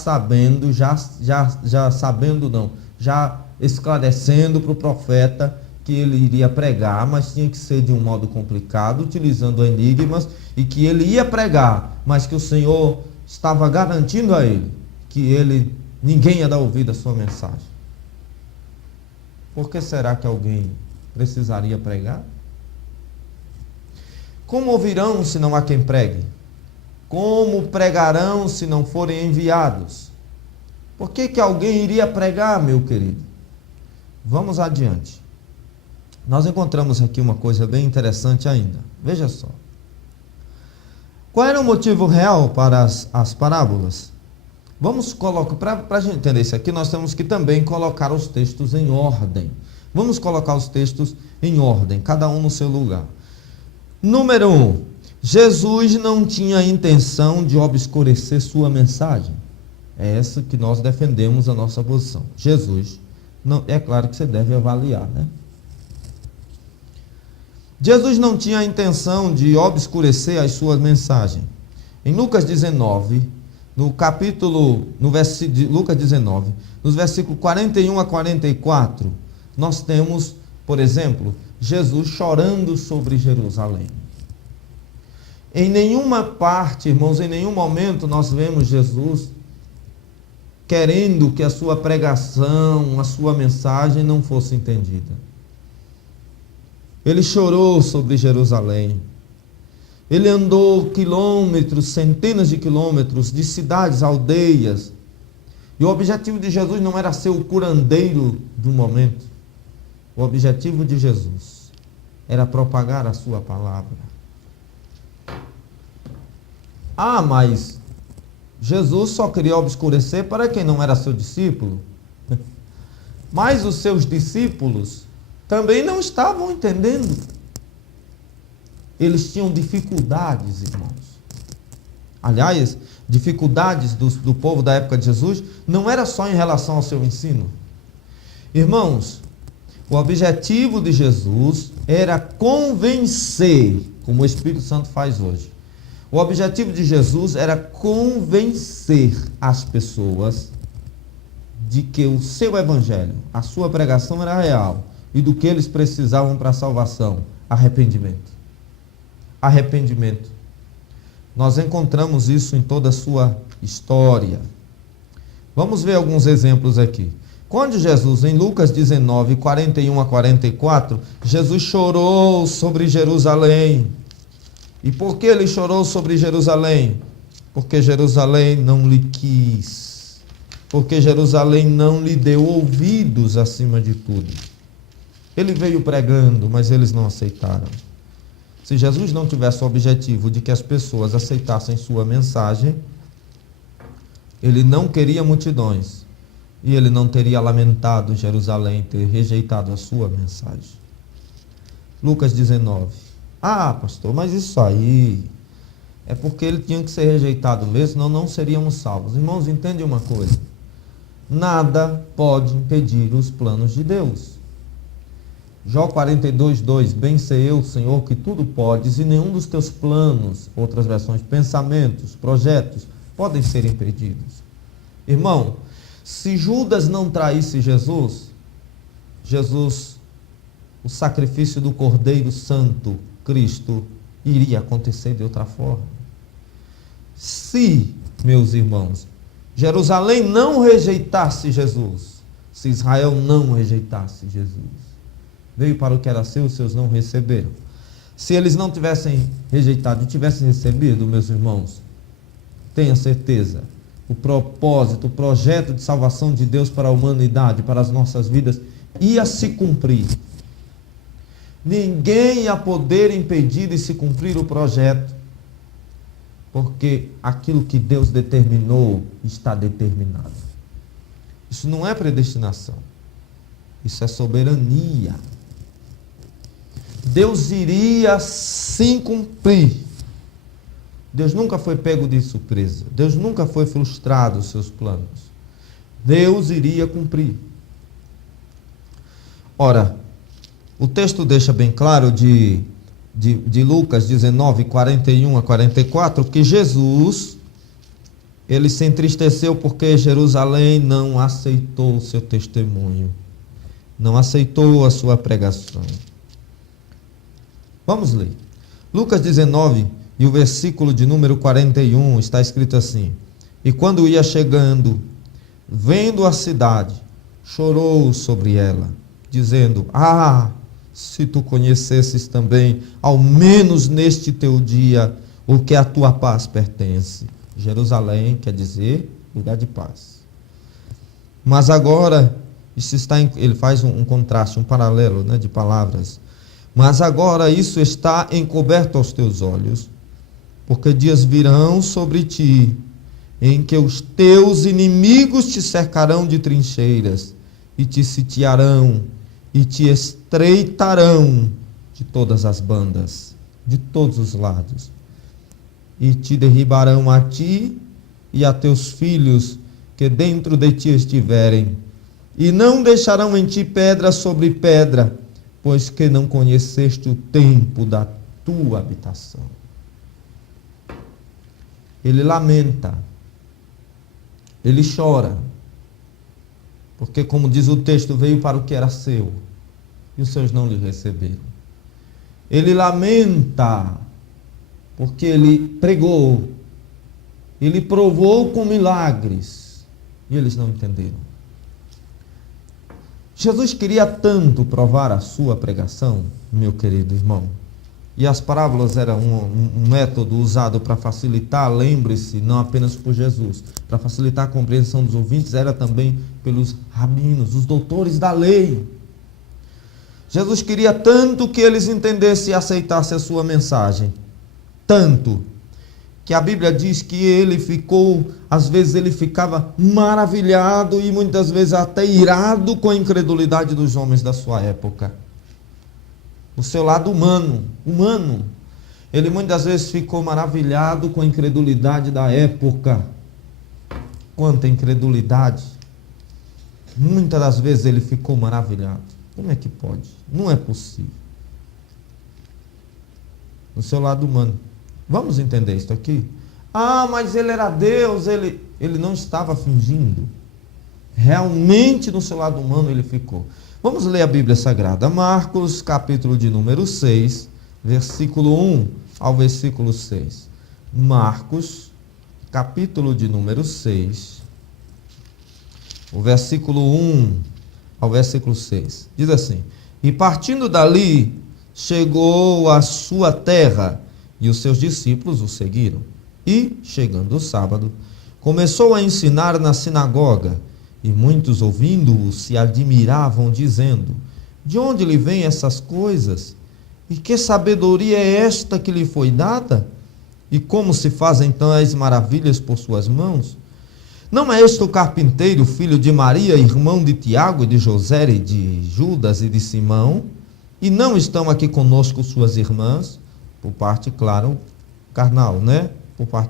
esclarecendo para o profeta que ele iria pregar, mas tinha que ser de um modo complicado, utilizando enigmas, e que ele ia pregar, mas que o Senhor estava garantindo a ele que ninguém ia dar ouvido à sua mensagem. Por que será que alguém precisaria pregar? Como ouvirão se não há quem pregue? Como pregarão se não forem enviados? Por que alguém iria pregar, meu querido? Vamos adiante. Nós encontramos aqui uma coisa bem interessante ainda. Veja só. Qual era o motivo real para as parábolas? Vamos colocar, para a gente entender isso aqui, nós temos que também colocar os textos em ordem. Vamos colocar os textos em ordem, cada um no seu lugar. Número 1. Jesus não tinha intenção de obscurecer sua mensagem. É essa que nós defendemos a nossa posição. Jesus, não, é claro que você deve avaliar, né? Jesus não tinha a intenção de obscurecer as suas mensagens. Em Lucas 19, Lucas 19, nos versículos 41 a 44, nós temos, por exemplo, Jesus chorando sobre Jerusalém. Em nenhuma parte, irmãos, em nenhum momento nós vemos Jesus querendo que a sua pregação, a sua mensagem não fosse entendida. Ele chorou sobre Jerusalém. Ele andou quilômetros, centenas de quilômetros, de cidades, aldeias. E o objetivo de Jesus não era ser o curandeiro do momento. O objetivo de Jesus era propagar a sua palavra. Ah, mas Jesus só queria obscurecer para quem não era seu discípulo. Mas os seus discípulos também não estavam entendendo. Eles tinham dificuldades, irmãos. Aliás, dificuldades do povo da época de Jesus não era só em relação ao seu ensino. Irmãos, o objetivo de Jesus era convencer, como o Espírito Santo faz hoje. O objetivo de Jesus era convencer as pessoas de que o seu evangelho, a sua pregação era real e do que eles precisavam para a salvação: arrependimento. Arrependimento. Nós encontramos isso em toda a sua história. Vamos ver alguns exemplos aqui. Quando Jesus, em Lucas 19, 41 a 44, Jesus chorou sobre Jerusalém. E por que ele chorou sobre Jerusalém? Porque Jerusalém não lhe quis. Porque Jerusalém não lhe deu ouvidos acima de tudo. Ele veio pregando, mas eles não aceitaram. Se Jesus não tivesse o objetivo de que as pessoas aceitassem sua mensagem, ele não queria multidões. E ele não teria lamentado Jerusalém ter rejeitado a sua mensagem. Lucas 19. Ah, pastor, mas isso aí é porque ele tinha que ser rejeitado mesmo, senão não seríamos salvos. Irmãos, entendem uma coisa? Nada pode impedir os planos de Deus. Jó 42, 2, bem sei eu, Senhor, que tudo podes, e nenhum dos teus planos, outras versões, pensamentos, projetos, podem ser impedidos. Irmão, se Judas não traísse Jesus, o sacrifício do Cordeiro Santo, Cristo, iria acontecer de outra forma. Se, meus irmãos, Jerusalém não rejeitasse Jesus, se Israel não rejeitasse Jesus, veio para o que era seu, os seus não receberam. Se eles não tivessem rejeitado e tivessem recebido, meus irmãos, tenha certeza, o propósito, o projeto de salvação de Deus para a humanidade, para as nossas vidas, ia se cumprir. Ninguém ia poder impedir de se cumprir o projeto, porque aquilo que Deus determinou está determinado. Isso não é predestinação, isso é soberania. Deus iria sim cumprir. Deus nunca foi pego de surpresa. Deus nunca foi frustrado os seus planos. Deus iria cumprir. Ora, o texto deixa bem claro de Lucas 19, 41 a 44, que Jesus, ele se entristeceu porque Jerusalém não aceitou o seu testemunho. Não aceitou a sua pregação. Vamos ler. Lucas 19, e o versículo de número 41, está escrito assim: E quando ia chegando, vendo a cidade, chorou sobre ela, dizendo: Ah, se tu conhecesses também, ao menos neste teu dia, o que a tua paz pertence. Jerusalém quer dizer lugar de paz. Mas agora, isso está ele faz um contraste, um paralelo, né, de palavras. Mas agora isso está encoberto aos teus olhos, porque dias virão sobre ti em que os teus inimigos te cercarão de trincheiras, e te sitiarão, e te estreitarão de todas as bandas, de todos os lados, e te derribarão a ti e a teus filhos que dentro de ti estiverem, e não deixarão em ti pedra sobre pedra, pois que não conheceste o tempo da tua habitação. Ele lamenta, ele chora, porque, como diz o texto, veio para o que era seu, e os seus não lhe receberam. Ele lamenta, porque ele pregou, ele provou com milagres, e eles não entenderam. Jesus queria tanto provar a sua pregação, meu querido irmão, e as parábolas eram um método usado para facilitar, lembre-se, não apenas por Jesus, para facilitar a compreensão dos ouvintes, era também pelos rabinos, os doutores da lei. Jesus queria tanto que eles entendessem e aceitassem a sua mensagem, tanto que a Bíblia diz que ele ficou, às vezes ele ficava maravilhado e muitas vezes até irado com a incredulidade dos homens da sua época. O seu lado humano, ele muitas vezes ficou maravilhado com a incredulidade da época. Quanta incredulidade! Muitas das vezes ele ficou maravilhado. Como é que pode? Não é possível. No seu lado humano. Vamos entender isso aqui? Ah, mas ele era Deus, ele não estava fingindo. Realmente no seu lado humano ele ficou. Vamos ler a Bíblia Sagrada. Marcos, capítulo de número 6, versículo 1 ao versículo 6. Marcos, capítulo de número 6, o versículo 1 ao versículo 6. Diz assim: E partindo dali, chegou à sua terra, e os seus discípulos o seguiram. E, chegando o sábado, começou a ensinar na sinagoga, e muitos ouvindo-o se admiravam, dizendo: De onde lhe vêm essas coisas? E que sabedoria é esta que lhe foi dada? E como se fazem tais maravilhas por suas mãos? Não é este o carpinteiro, filho de Maria, irmão de Tiago e de José e de Judas e de Simão? E não estão aqui conosco suas irmãs? Por parte, claro, carnal, né?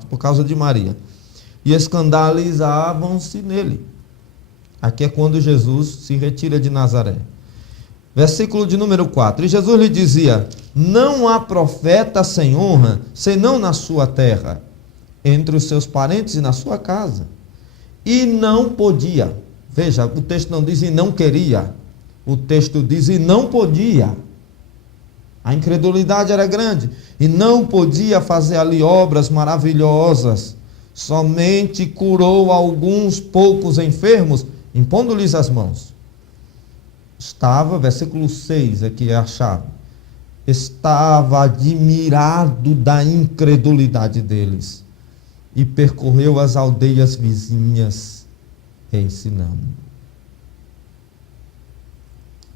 Por causa de Maria. E escandalizavam-se nele. Aqui é quando Jesus se retira de Nazaré. Versículo de número 4. E Jesus lhe dizia: Não há profeta sem honra, senão na sua terra, entre os seus parentes e na sua casa. E não podia. Veja, o texto não diz e não queria. O texto diz e não podia. A incredulidade era grande. E não podia fazer ali obras maravilhosas. Somente curou alguns poucos enfermos, impondo-lhes as mãos. Estava, versículo 6, aqui é a chave. Estava admirado da incredulidade deles. E percorreu as aldeias vizinhas, ensinando.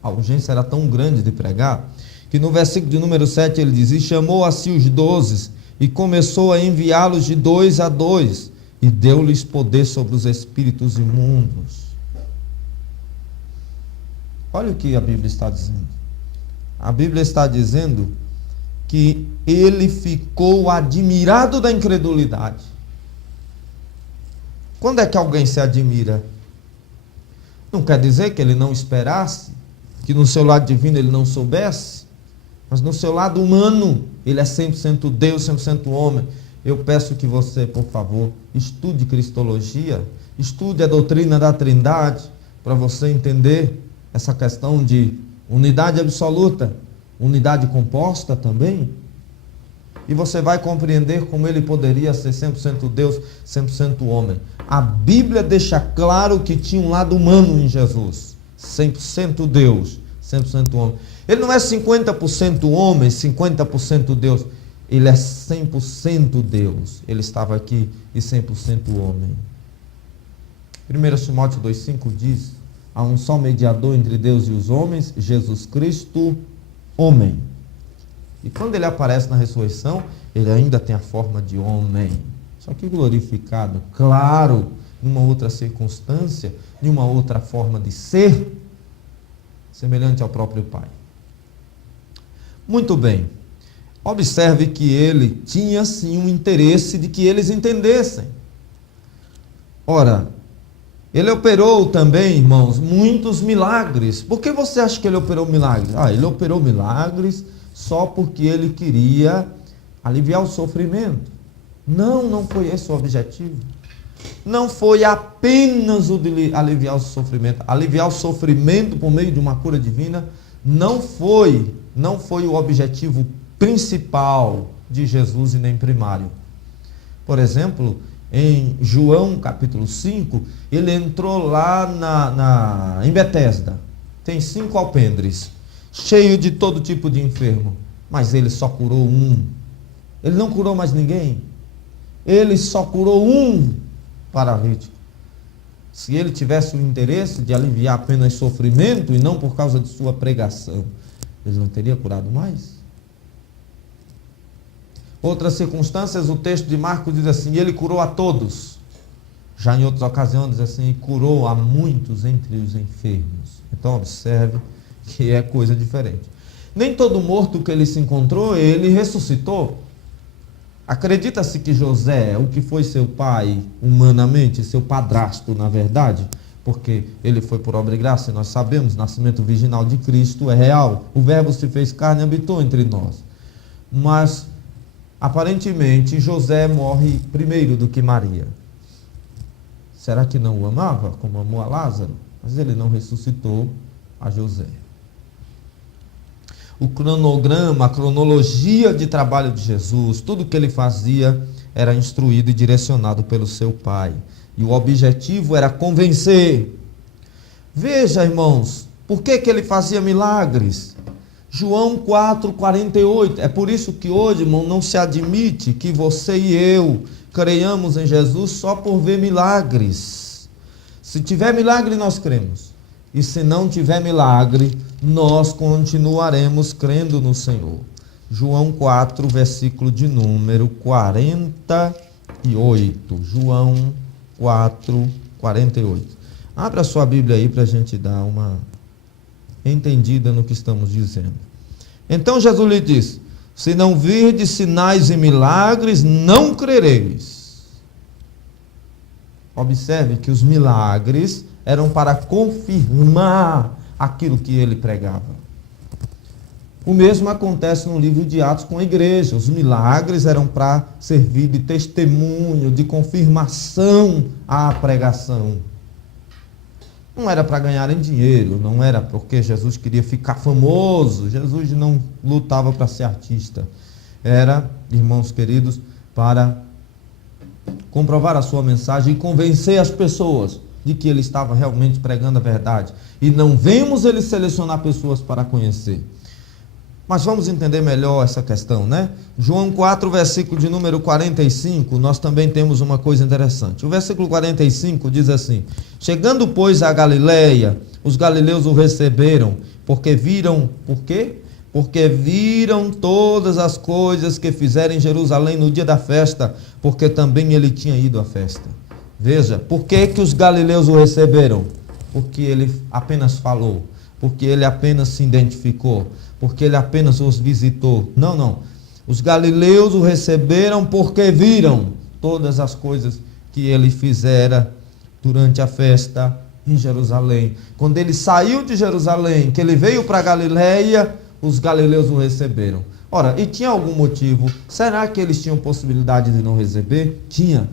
A urgência era tão grande de pregar, que no versículo de número 7 ele diz: E chamou a si os 12, e começou a enviá-los de 2 a 2, e deu-lhes poder sobre os espíritos imundos. Olha o que a Bíblia está dizendo. A Bíblia está dizendo que ele ficou admirado da incredulidade. Quando é que alguém se admira? Não quer dizer que ele não esperasse, que no seu lado divino ele não soubesse, mas no seu lado humano, ele é 100% Deus, 100% homem. Eu peço que você, por favor, estude Cristologia, estude a doutrina da Trindade, para você entender essa questão de unidade absoluta, unidade composta também, e você vai compreender como ele poderia ser 100% Deus, 100% homem. A Bíblia deixa claro que tinha um lado humano em Jesus, 100% Deus, 100% homem. Ele não é 50% homem, 50% Deus, ele é 100% Deus. Ele estava aqui e 100% homem. 1 Timóteo 2,5 diz: há um só mediador entre Deus e os homens, Jesus Cristo, homem. E quando ele aparece na ressurreição, ele ainda tem a forma de homem, só que glorificado, claro, numa outra circunstância, de uma outra forma de ser, semelhante ao próprio Pai. Muito bem. Observe que ele tinha sim um interesse de que eles entendessem. Ora, ele operou também, irmãos, muitos milagres. Por que você acha que ele operou milagres? Ele operou milagres só porque ele queria aliviar o sofrimento. Não foi esse o objetivo. Não foi apenas o de aliviar o sofrimento. Aliviar o sofrimento por meio de uma cura divina não foi o objetivo principal de Jesus e nem primário. Por exemplo, em João capítulo 5, ele entrou lá em Betesda. Tem 5 alpendres, cheio de todo tipo de enfermo, mas ele só curou um. Ele não curou mais ninguém. Ele só curou um paralítico. Se ele tivesse o interesse de aliviar apenas sofrimento e não por causa de sua pregação, ele não teria curado mais? Outras circunstâncias, o texto de Marcos diz assim, ele curou a todos. Já em outras ocasiões diz assim, curou a muitos entre os enfermos. Então observe que é coisa diferente. Nem todo morto que ele se encontrou, ele ressuscitou. Acredita-se que José, o que foi seu pai humanamente, seu padrasto na verdade, porque ele foi por obra e graça, e nós sabemos, o nascimento virginal de Cristo é real. O verbo se fez carne e habitou entre nós. Mas aparentemente, José morre primeiro do que Maria. Será que não o amava, como amou a Lázaro? Mas ele não ressuscitou a José. O cronograma, a cronologia de trabalho de Jesus, tudo que ele fazia era instruído e direcionado pelo seu Pai. E o objetivo era convencer. Veja, irmãos, por que ele fazia milagres? João 4,48. É por isso que hoje, irmão, não se admite que você e eu creiamos em Jesus só por ver milagres. Se tiver milagre, nós cremos. E se não tiver milagre, nós continuaremos crendo no Senhor. João 4, versículo de número 48. João 4, 48. Abra a sua Bíblia aí para a gente dar uma entendida no que estamos dizendo. Então Jesus lhe disse, se não virdes sinais e milagres, não crereis. Observe que os milagres eram para confirmar aquilo que ele pregava. O mesmo acontece no livro de Atos com a igreja. Os milagres eram para servir de testemunho, de confirmação à pregação. Não era para ganharem dinheiro, não era porque Jesus queria ficar famoso. Jesus não lutava para ser artista. Era, irmãos queridos, para comprovar a sua mensagem e convencer as pessoas de que ele estava realmente pregando a verdade. E não vemos ele selecionar pessoas para conhecer. Mas vamos entender melhor essa questão, né? João 4, versículo de número 45, nós também temos uma coisa interessante. O versículo 45 diz assim, chegando, pois, a Galileia, os galileus o receberam, porque viram, por quê? Porque viram todas as coisas que fizeram em Jerusalém no dia da festa, porque também ele tinha ido à festa. Veja, por que os galileus o receberam? Porque ele apenas falou, porque ele apenas se identificou, porque ele apenas os visitou. Não. Os galileus o receberam porque viram todas as coisas que ele fizera durante a festa em Jerusalém. Quando ele saiu de Jerusalém, que ele veio para Galileia, os galileus o receberam. Ora, e tinha algum motivo? Será que eles tinham possibilidade de não receber? Tinha.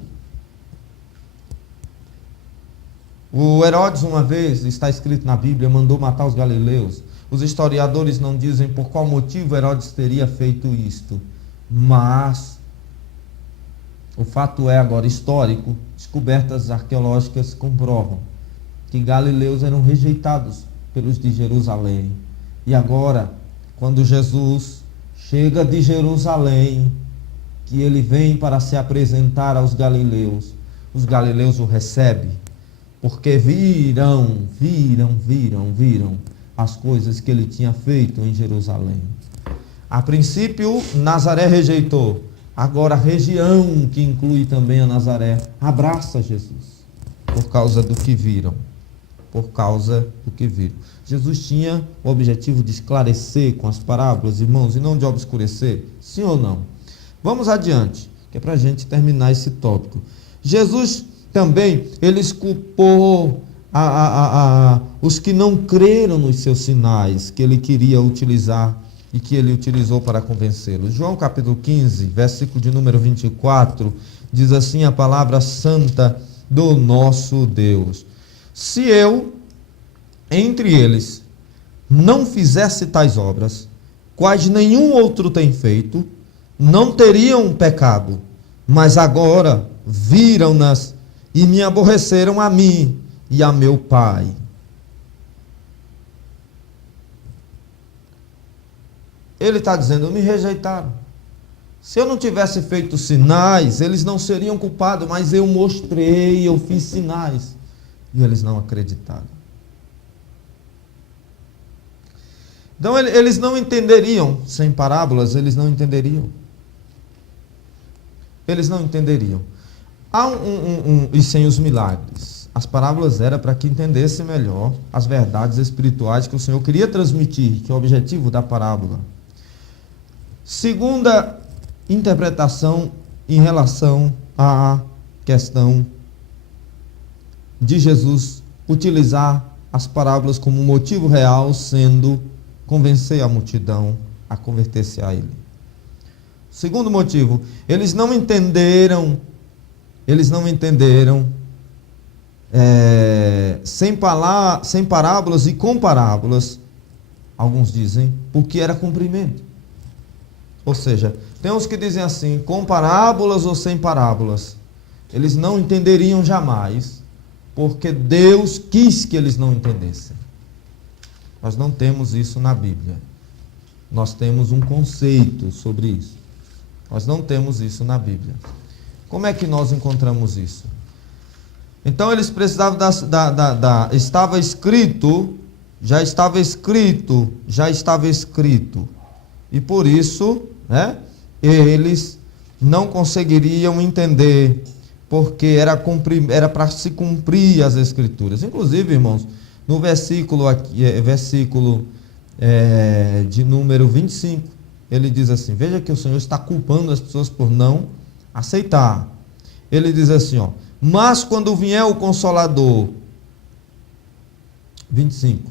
O Herodes, uma vez, está escrito na Bíblia, mandou matar os galileus. Os historiadores não dizem por qual motivo Herodes teria feito isto, mas o fato é agora histórico, descobertas arqueológicas comprovam que galileus eram rejeitados pelos de Jerusalém. E agora, quando Jesus chega de Jerusalém, que ele vem para se apresentar aos galileus, os galileus o recebem, porque viram as coisas que ele tinha feito em Jerusalém. A princípio, Nazaré rejeitou. Agora a região, que inclui também a Nazaré, abraça Jesus, por causa do que viram. Por causa do que viram. Jesus tinha o objetivo de esclarecer com as parábolas, irmãos, e não de obscurecer? Sim ou não? Vamos adiante, que é para a gente terminar esse tópico. Jesus também, ele culpou os que não creram nos seus sinais, que ele queria utilizar e que ele utilizou para convencê-los. João capítulo 15, versículo de número 24, diz assim a palavra santa do nosso Deus: se eu, entre eles, não fizesse tais obras, quais nenhum outro tem feito, não teriam pecado, mas agora viram-nas e me aborreceram a mim e a meu Pai. Ele está dizendo, me rejeitaram. Se eu não tivesse feito sinais, eles não seriam culpados, mas eu mostrei, eu fiz sinais. E eles não acreditaram. Então eles não entenderiam, sem parábolas, eles não entenderiam. Eles não entenderiam. E sem os milagres. As parábolas eram para que entendesse melhor as verdades espirituais que o Senhor queria transmitir, que é o objetivo da parábola. Segunda interpretação em relação à questão de Jesus utilizar as parábolas como motivo real, sendo convencer a multidão a converter-se a ele. Segundo motivo, eles não entenderam sem parábolas e com parábolas, alguns dizem, porque era cumprimento. Ou seja, tem uns que dizem assim, com parábolas ou sem parábolas. Eles não entenderiam jamais, porque Deus quis que eles não entendessem. Nós não temos isso na Bíblia. Nós temos um conceito sobre isso. Nós não temos isso na Bíblia. Como é que nós encontramos isso? Então eles precisavam estava escrito. E por isso, eles não conseguiriam entender, porque era para se cumprir as Escrituras. Inclusive, irmãos, no versículo de número 25, ele diz assim, veja que o Senhor está culpando as pessoas por não aceitar. Ele diz assim, mas quando vier o Consolador, 25,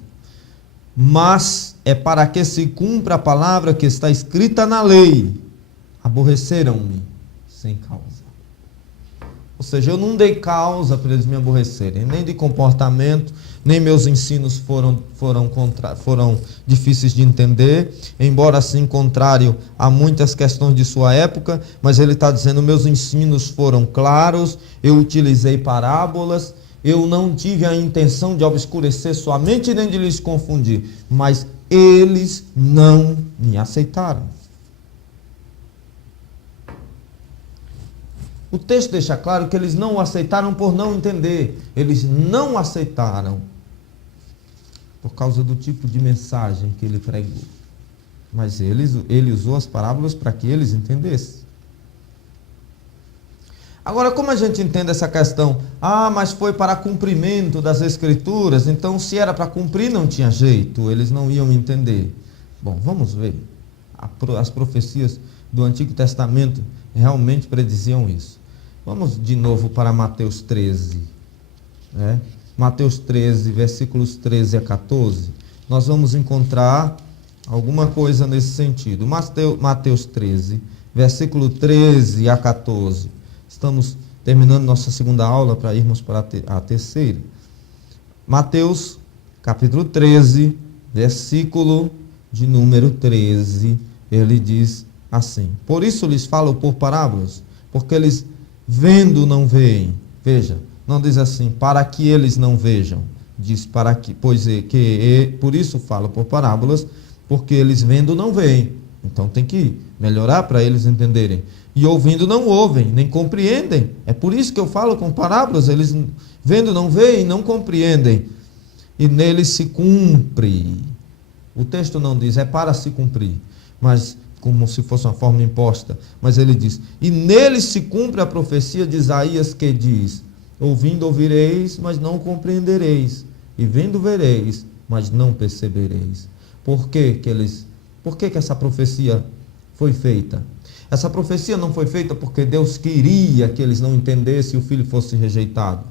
mas é para que se cumpra a palavra que está escrita na lei, aborreceram-me sem causa. Ou seja, eu não dei causa para eles me aborrecerem, nem de comportamento, nem meus ensinos foram difíceis de entender, embora assim contrário a muitas questões de sua época, mas ele está dizendo, meus ensinos foram claros, eu utilizei parábolas, eu não tive a intenção de obscurecer sua mente nem de lhes confundir, mas eles não me aceitaram. O texto deixa claro que eles não o aceitaram por não entender. Eles não aceitaram por causa do tipo de mensagem que ele pregou. Mas ele usou as parábolas para que eles entendessem. Agora, como a gente entende essa questão? Mas foi para cumprimento das Escrituras, então se era para cumprir não tinha jeito, eles não iam entender. Bom, vamos ver. As profecias do Antigo Testamento realmente prediziam isso. Vamos de novo para Mateus 13. Mateus 13, versículos 13 a 14. Nós vamos encontrar alguma coisa nesse sentido. Mateus 13, versículo 13 a 14. Estamos terminando nossa segunda aula para irmos para a terceira. Mateus, capítulo 13, versículo de número 13. Ele diz assim: por isso lhes falo por parábolas, porque eles vendo não veem. Veja, não diz assim, para que eles não vejam. Diz para que, por isso falo por parábolas, porque eles vendo não veem. Então tem que melhorar para eles entenderem. E ouvindo não ouvem, nem compreendem. É por isso que eu falo com parábolas. Eles vendo não veem, não compreendem. E neles se cumpre. O texto não diz, é para se cumprir. Mas como se fosse uma forma imposta, mas ele diz: e nele se cumpre a profecia de Isaías que diz: ouvindo ouvireis, mas não compreendereis, e vendo vereis, mas não percebereis. Por que essa profecia foi feita? Essa profecia não foi feita porque Deus queria que eles não entendessem e o filho fosse rejeitado.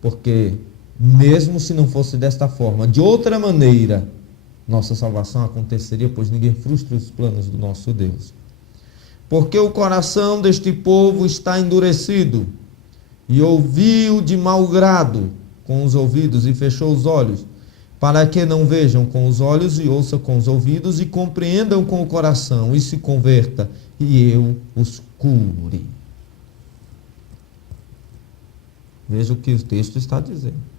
Porque mesmo se não fosse desta forma, de outra maneira, nossa salvação aconteceria, pois ninguém frustra os planos do nosso Deus. Porque o coração deste povo está endurecido, e ouviu de mau grado com os ouvidos e fechou os olhos, para que não vejam com os olhos e ouçam com os ouvidos e compreendam com o coração e se converta, e eu os cure. Veja o que o texto está dizendo.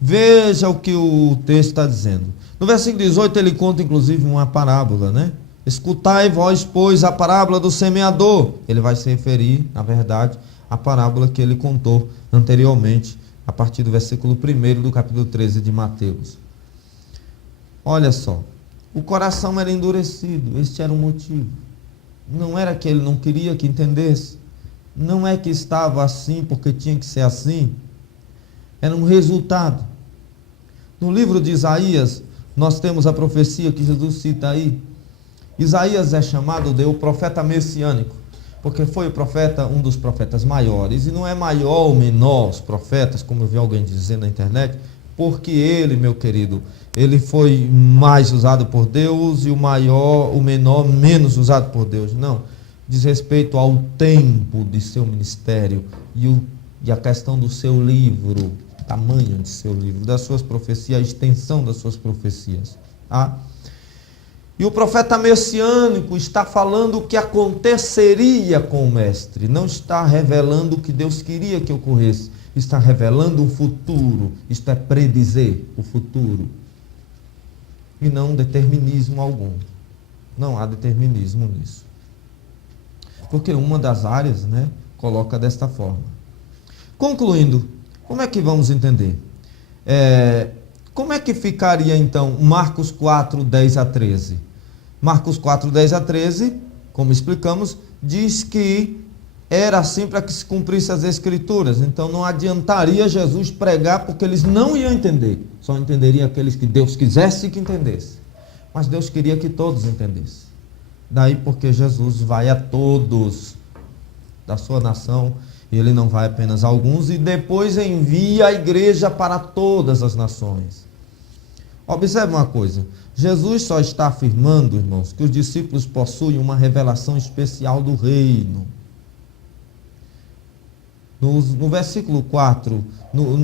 Veja o que o texto está dizendo. No versículo 18 ele conta inclusive uma parábola, né? Escutai vós, pois, a parábola do semeador. Ele vai se referir, na verdade, à parábola que ele contou anteriormente, a partir do versículo 1 do capítulo 13 de Mateus. Olha só, o coração era endurecido, este era o motivo. Não era que ele não queria que entendesse, não é que estava assim porque tinha que ser assim, era um resultado. No livro de Isaías, nós temos a profecia que Jesus cita aí. Isaías é chamado de o profeta messiânico, porque foi o profeta, um dos profetas maiores, e não é maior ou menor os profetas, como eu vi alguém dizer na internet, porque ele, meu querido, ele foi mais usado por Deus e o menor menos usado por Deus. Não, diz respeito ao tempo de seu ministério e a questão do seu livro, tamanho de seu livro, das suas profecias, a extensão das suas profecias. E o profeta messiânico está falando o que aconteceria com o mestre, não está revelando o que Deus queria que ocorresse, está revelando o futuro, isto é, predizer o futuro, e não determinismo algum. Não há determinismo nisso. Porque uma das áreas, né, coloca desta forma. Concluindo, como é que vamos entender? Como é que ficaria então Marcos 4, 10 a 13? Marcos 4, 10 a 13, como explicamos, diz que era assim para que se cumprisse as Escrituras. Então não adiantaria Jesus pregar porque eles não iam entender. Só entenderiam aqueles que Deus quisesse que entendesse. Mas Deus queria que todos entendessem. Daí porque Jesus vai a todos da sua nação, e ele não vai apenas a alguns, e depois envia a igreja para todas as nações. Observe uma coisa, Jesus só está afirmando, irmãos, que os discípulos possuem uma revelação especial do reino. No versículo 4,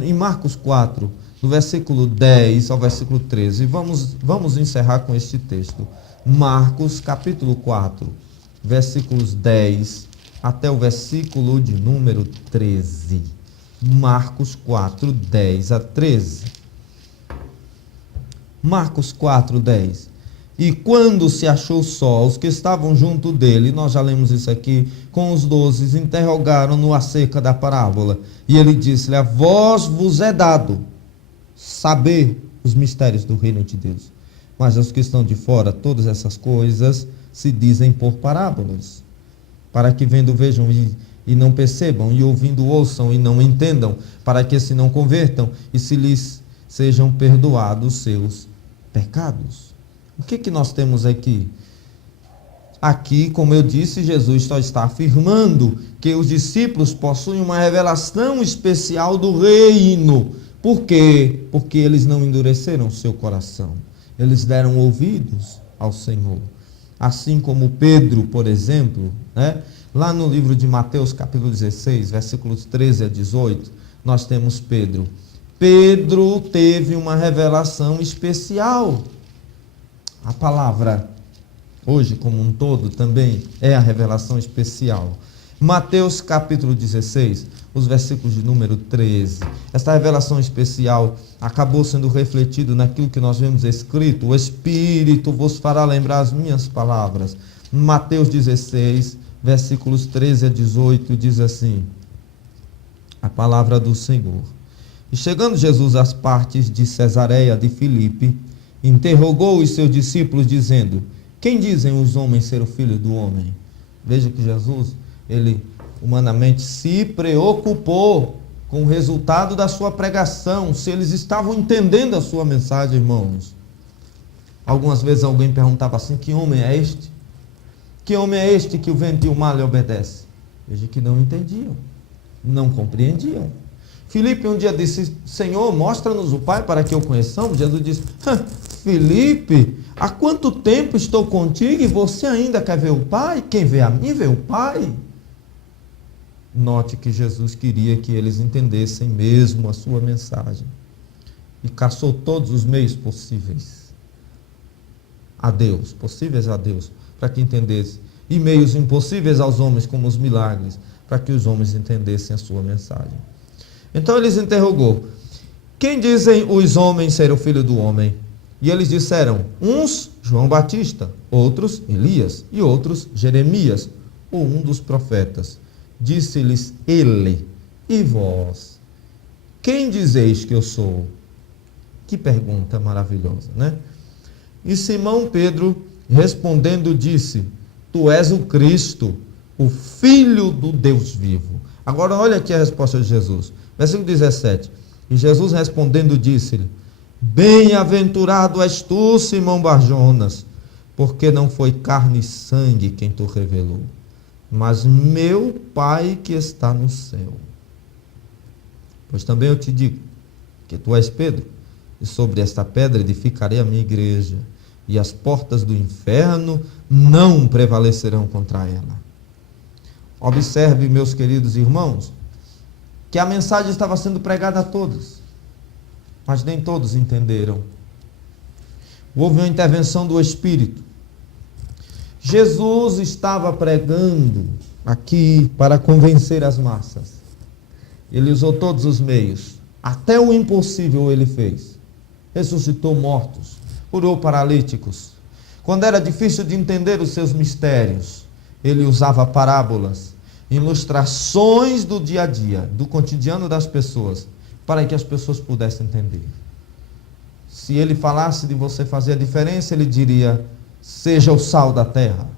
em Marcos 4, no versículo 10 ao versículo 13, vamos encerrar com este texto. Marcos capítulo 4, versículos 10 até o versículo de número 13. Marcos 4, 10 a 13. Marcos 4, 10. E quando se achou só, os que estavam junto dele, nós já lemos isso aqui, com os 12, interrogaram-no acerca da parábola. E ele disse-lhe: a vós vos é dado saber os mistérios do reino de Deus. Mas aos que estão de fora, todas essas coisas se dizem por parábolas, para que vendo vejam e não percebam, e ouvindo ouçam e não entendam, para que se não convertam e se lhes sejam perdoados seus pecados. O que nós temos aqui? Aqui, como eu disse, Jesus só está afirmando que os discípulos possuem uma revelação especial do reino. Por quê? Porque eles não endureceram o seu coração. Eles deram ouvidos ao Senhor. Assim como Pedro, por exemplo, né? Lá no livro de Mateus, capítulo 16, versículos 13 a 18, nós temos Pedro. Pedro teve uma revelação especial. A palavra, hoje como um todo, também é a revelação especial. Mateus capítulo 16, os versículos de número 13. Esta revelação especial acabou sendo refletido naquilo que nós vemos escrito: o Espírito vos fará lembrar as minhas palavras. Mateus 16, versículos 13 a 18, diz assim, a palavra do Senhor. E chegando Jesus às partes de Cesareia de Filipe, interrogou os seus discípulos dizendo: quem dizem os homens ser o Filho do Homem? Veja que Jesus, ele humanamente se preocupou com o resultado da sua pregação, se eles estavam entendendo a sua mensagem, irmãos. Algumas vezes alguém perguntava assim: que homem é este? Que homem é este que o vento e o mar lhe obedecem? Veja que não entendiam, não compreendiam. Filipe um dia disse: Senhor, mostra-nos o Pai para que o conheçamos. Jesus disse: Filipe, há quanto tempo estou contigo e você ainda quer ver o Pai? Quem vê a mim, vê o Pai. Note que Jesus queria que eles entendessem mesmo a sua mensagem. E caçou todos os meios possíveis a Deus, para que entendessem. E meios impossíveis aos homens, como os milagres, para que os homens entendessem a sua mensagem. Então eles interrogou: quem dizem os homens ser o Filho do Homem? E eles disseram: uns João Batista, outros Elias, e outros Jeremias, ou um dos profetas. Disse-lhes ele: e vós, quem dizeis que eu sou? Que pergunta maravilhosa, né? E Simão Pedro, respondendo, disse: tu és o Cristo, o Filho do Deus vivo. Agora olha aqui a resposta de Jesus. Versículo 17. E Jesus respondendo disse-lhe: bem-aventurado és tu, Simão Barjonas, porque não foi carne e sangue quem tu revelou, mas meu Pai que está no céu. Pois também eu te digo que tu és Pedro, e sobre esta pedra edificarei a minha igreja, e as portas do inferno não prevalecerão contra ela. Observe, meus queridos irmãos, que a mensagem estava sendo pregada a todos, mas nem todos entenderam. Houve uma intervenção do Espírito. Jesus estava pregando aqui para convencer as massas. Ele usou todos os meios, até o impossível ele fez. Ressuscitou mortos, curou paralíticos. Quando era difícil de entender os seus mistérios, ele usava parábolas, ilustrações do dia a dia, do cotidiano das pessoas, para que as pessoas pudessem entender. Se ele falasse de você fazer a diferença, ele diria: seja o sal da terra,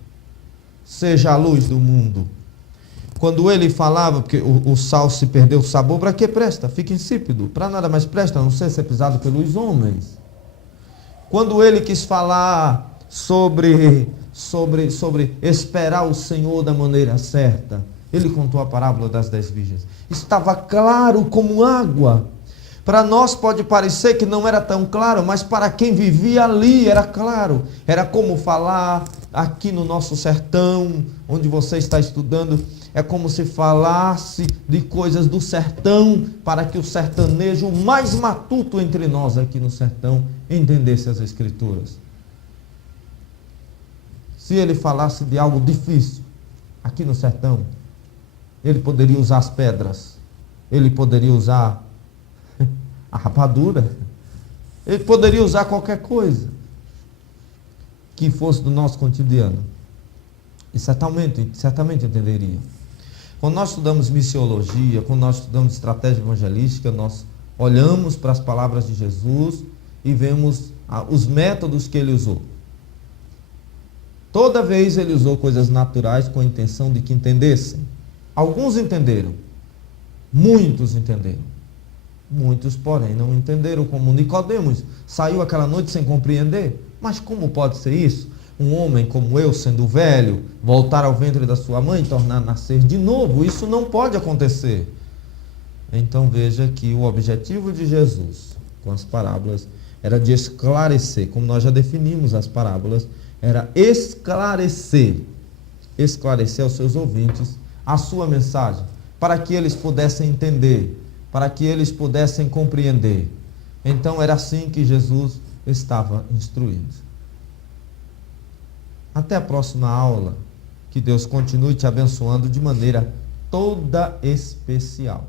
seja a luz do mundo. Quando ele falava, porque o sal se perdeu o sabor, para que presta? Fica insípido, para nada mais presta, a não ser pisado pelos homens. Quando ele quis falar sobre esperar o Senhor da maneira certa, ele contou a parábola das 10 virgens. Estava claro como água. Para nós pode parecer que não era tão claro, mas para quem vivia ali era claro. Era como falar aqui no nosso sertão, onde você está estudando. É como se falasse de coisas do sertão, para que o sertanejo mais matuto entre nós aqui no sertão entendesse as Escrituras. Se ele falasse de algo difícil aqui no sertão, ele poderia usar as pedras, ele poderia usar a rapadura, ele poderia usar qualquer coisa que fosse do nosso cotidiano, e certamente entenderia. Quando nós estudamos missiologia, quando nós estudamos estratégia evangelística, nós olhamos para as palavras de Jesus e vemos os métodos que ele usou. Toda vez ele usou coisas naturais com a intenção de que entendessem. Alguns entenderam, muitos entenderam. Muitos, porém, não entenderam, como Nicodemos. Saiu aquela noite sem compreender. Mas como pode ser isso? Um homem como eu, sendo velho, voltar ao ventre da sua mãe e tornar a nascer de novo? Isso não pode acontecer. Então veja que o objetivo de Jesus com as parábolas era de esclarecer, como nós já definimos as parábolas, era esclarecer aos seus ouvintes a sua mensagem, para que eles pudessem entender, para que eles pudessem compreender. Então era assim que Jesus estava instruindo. Até a próxima aula. Que Deus continue te abençoando de maneira toda especial.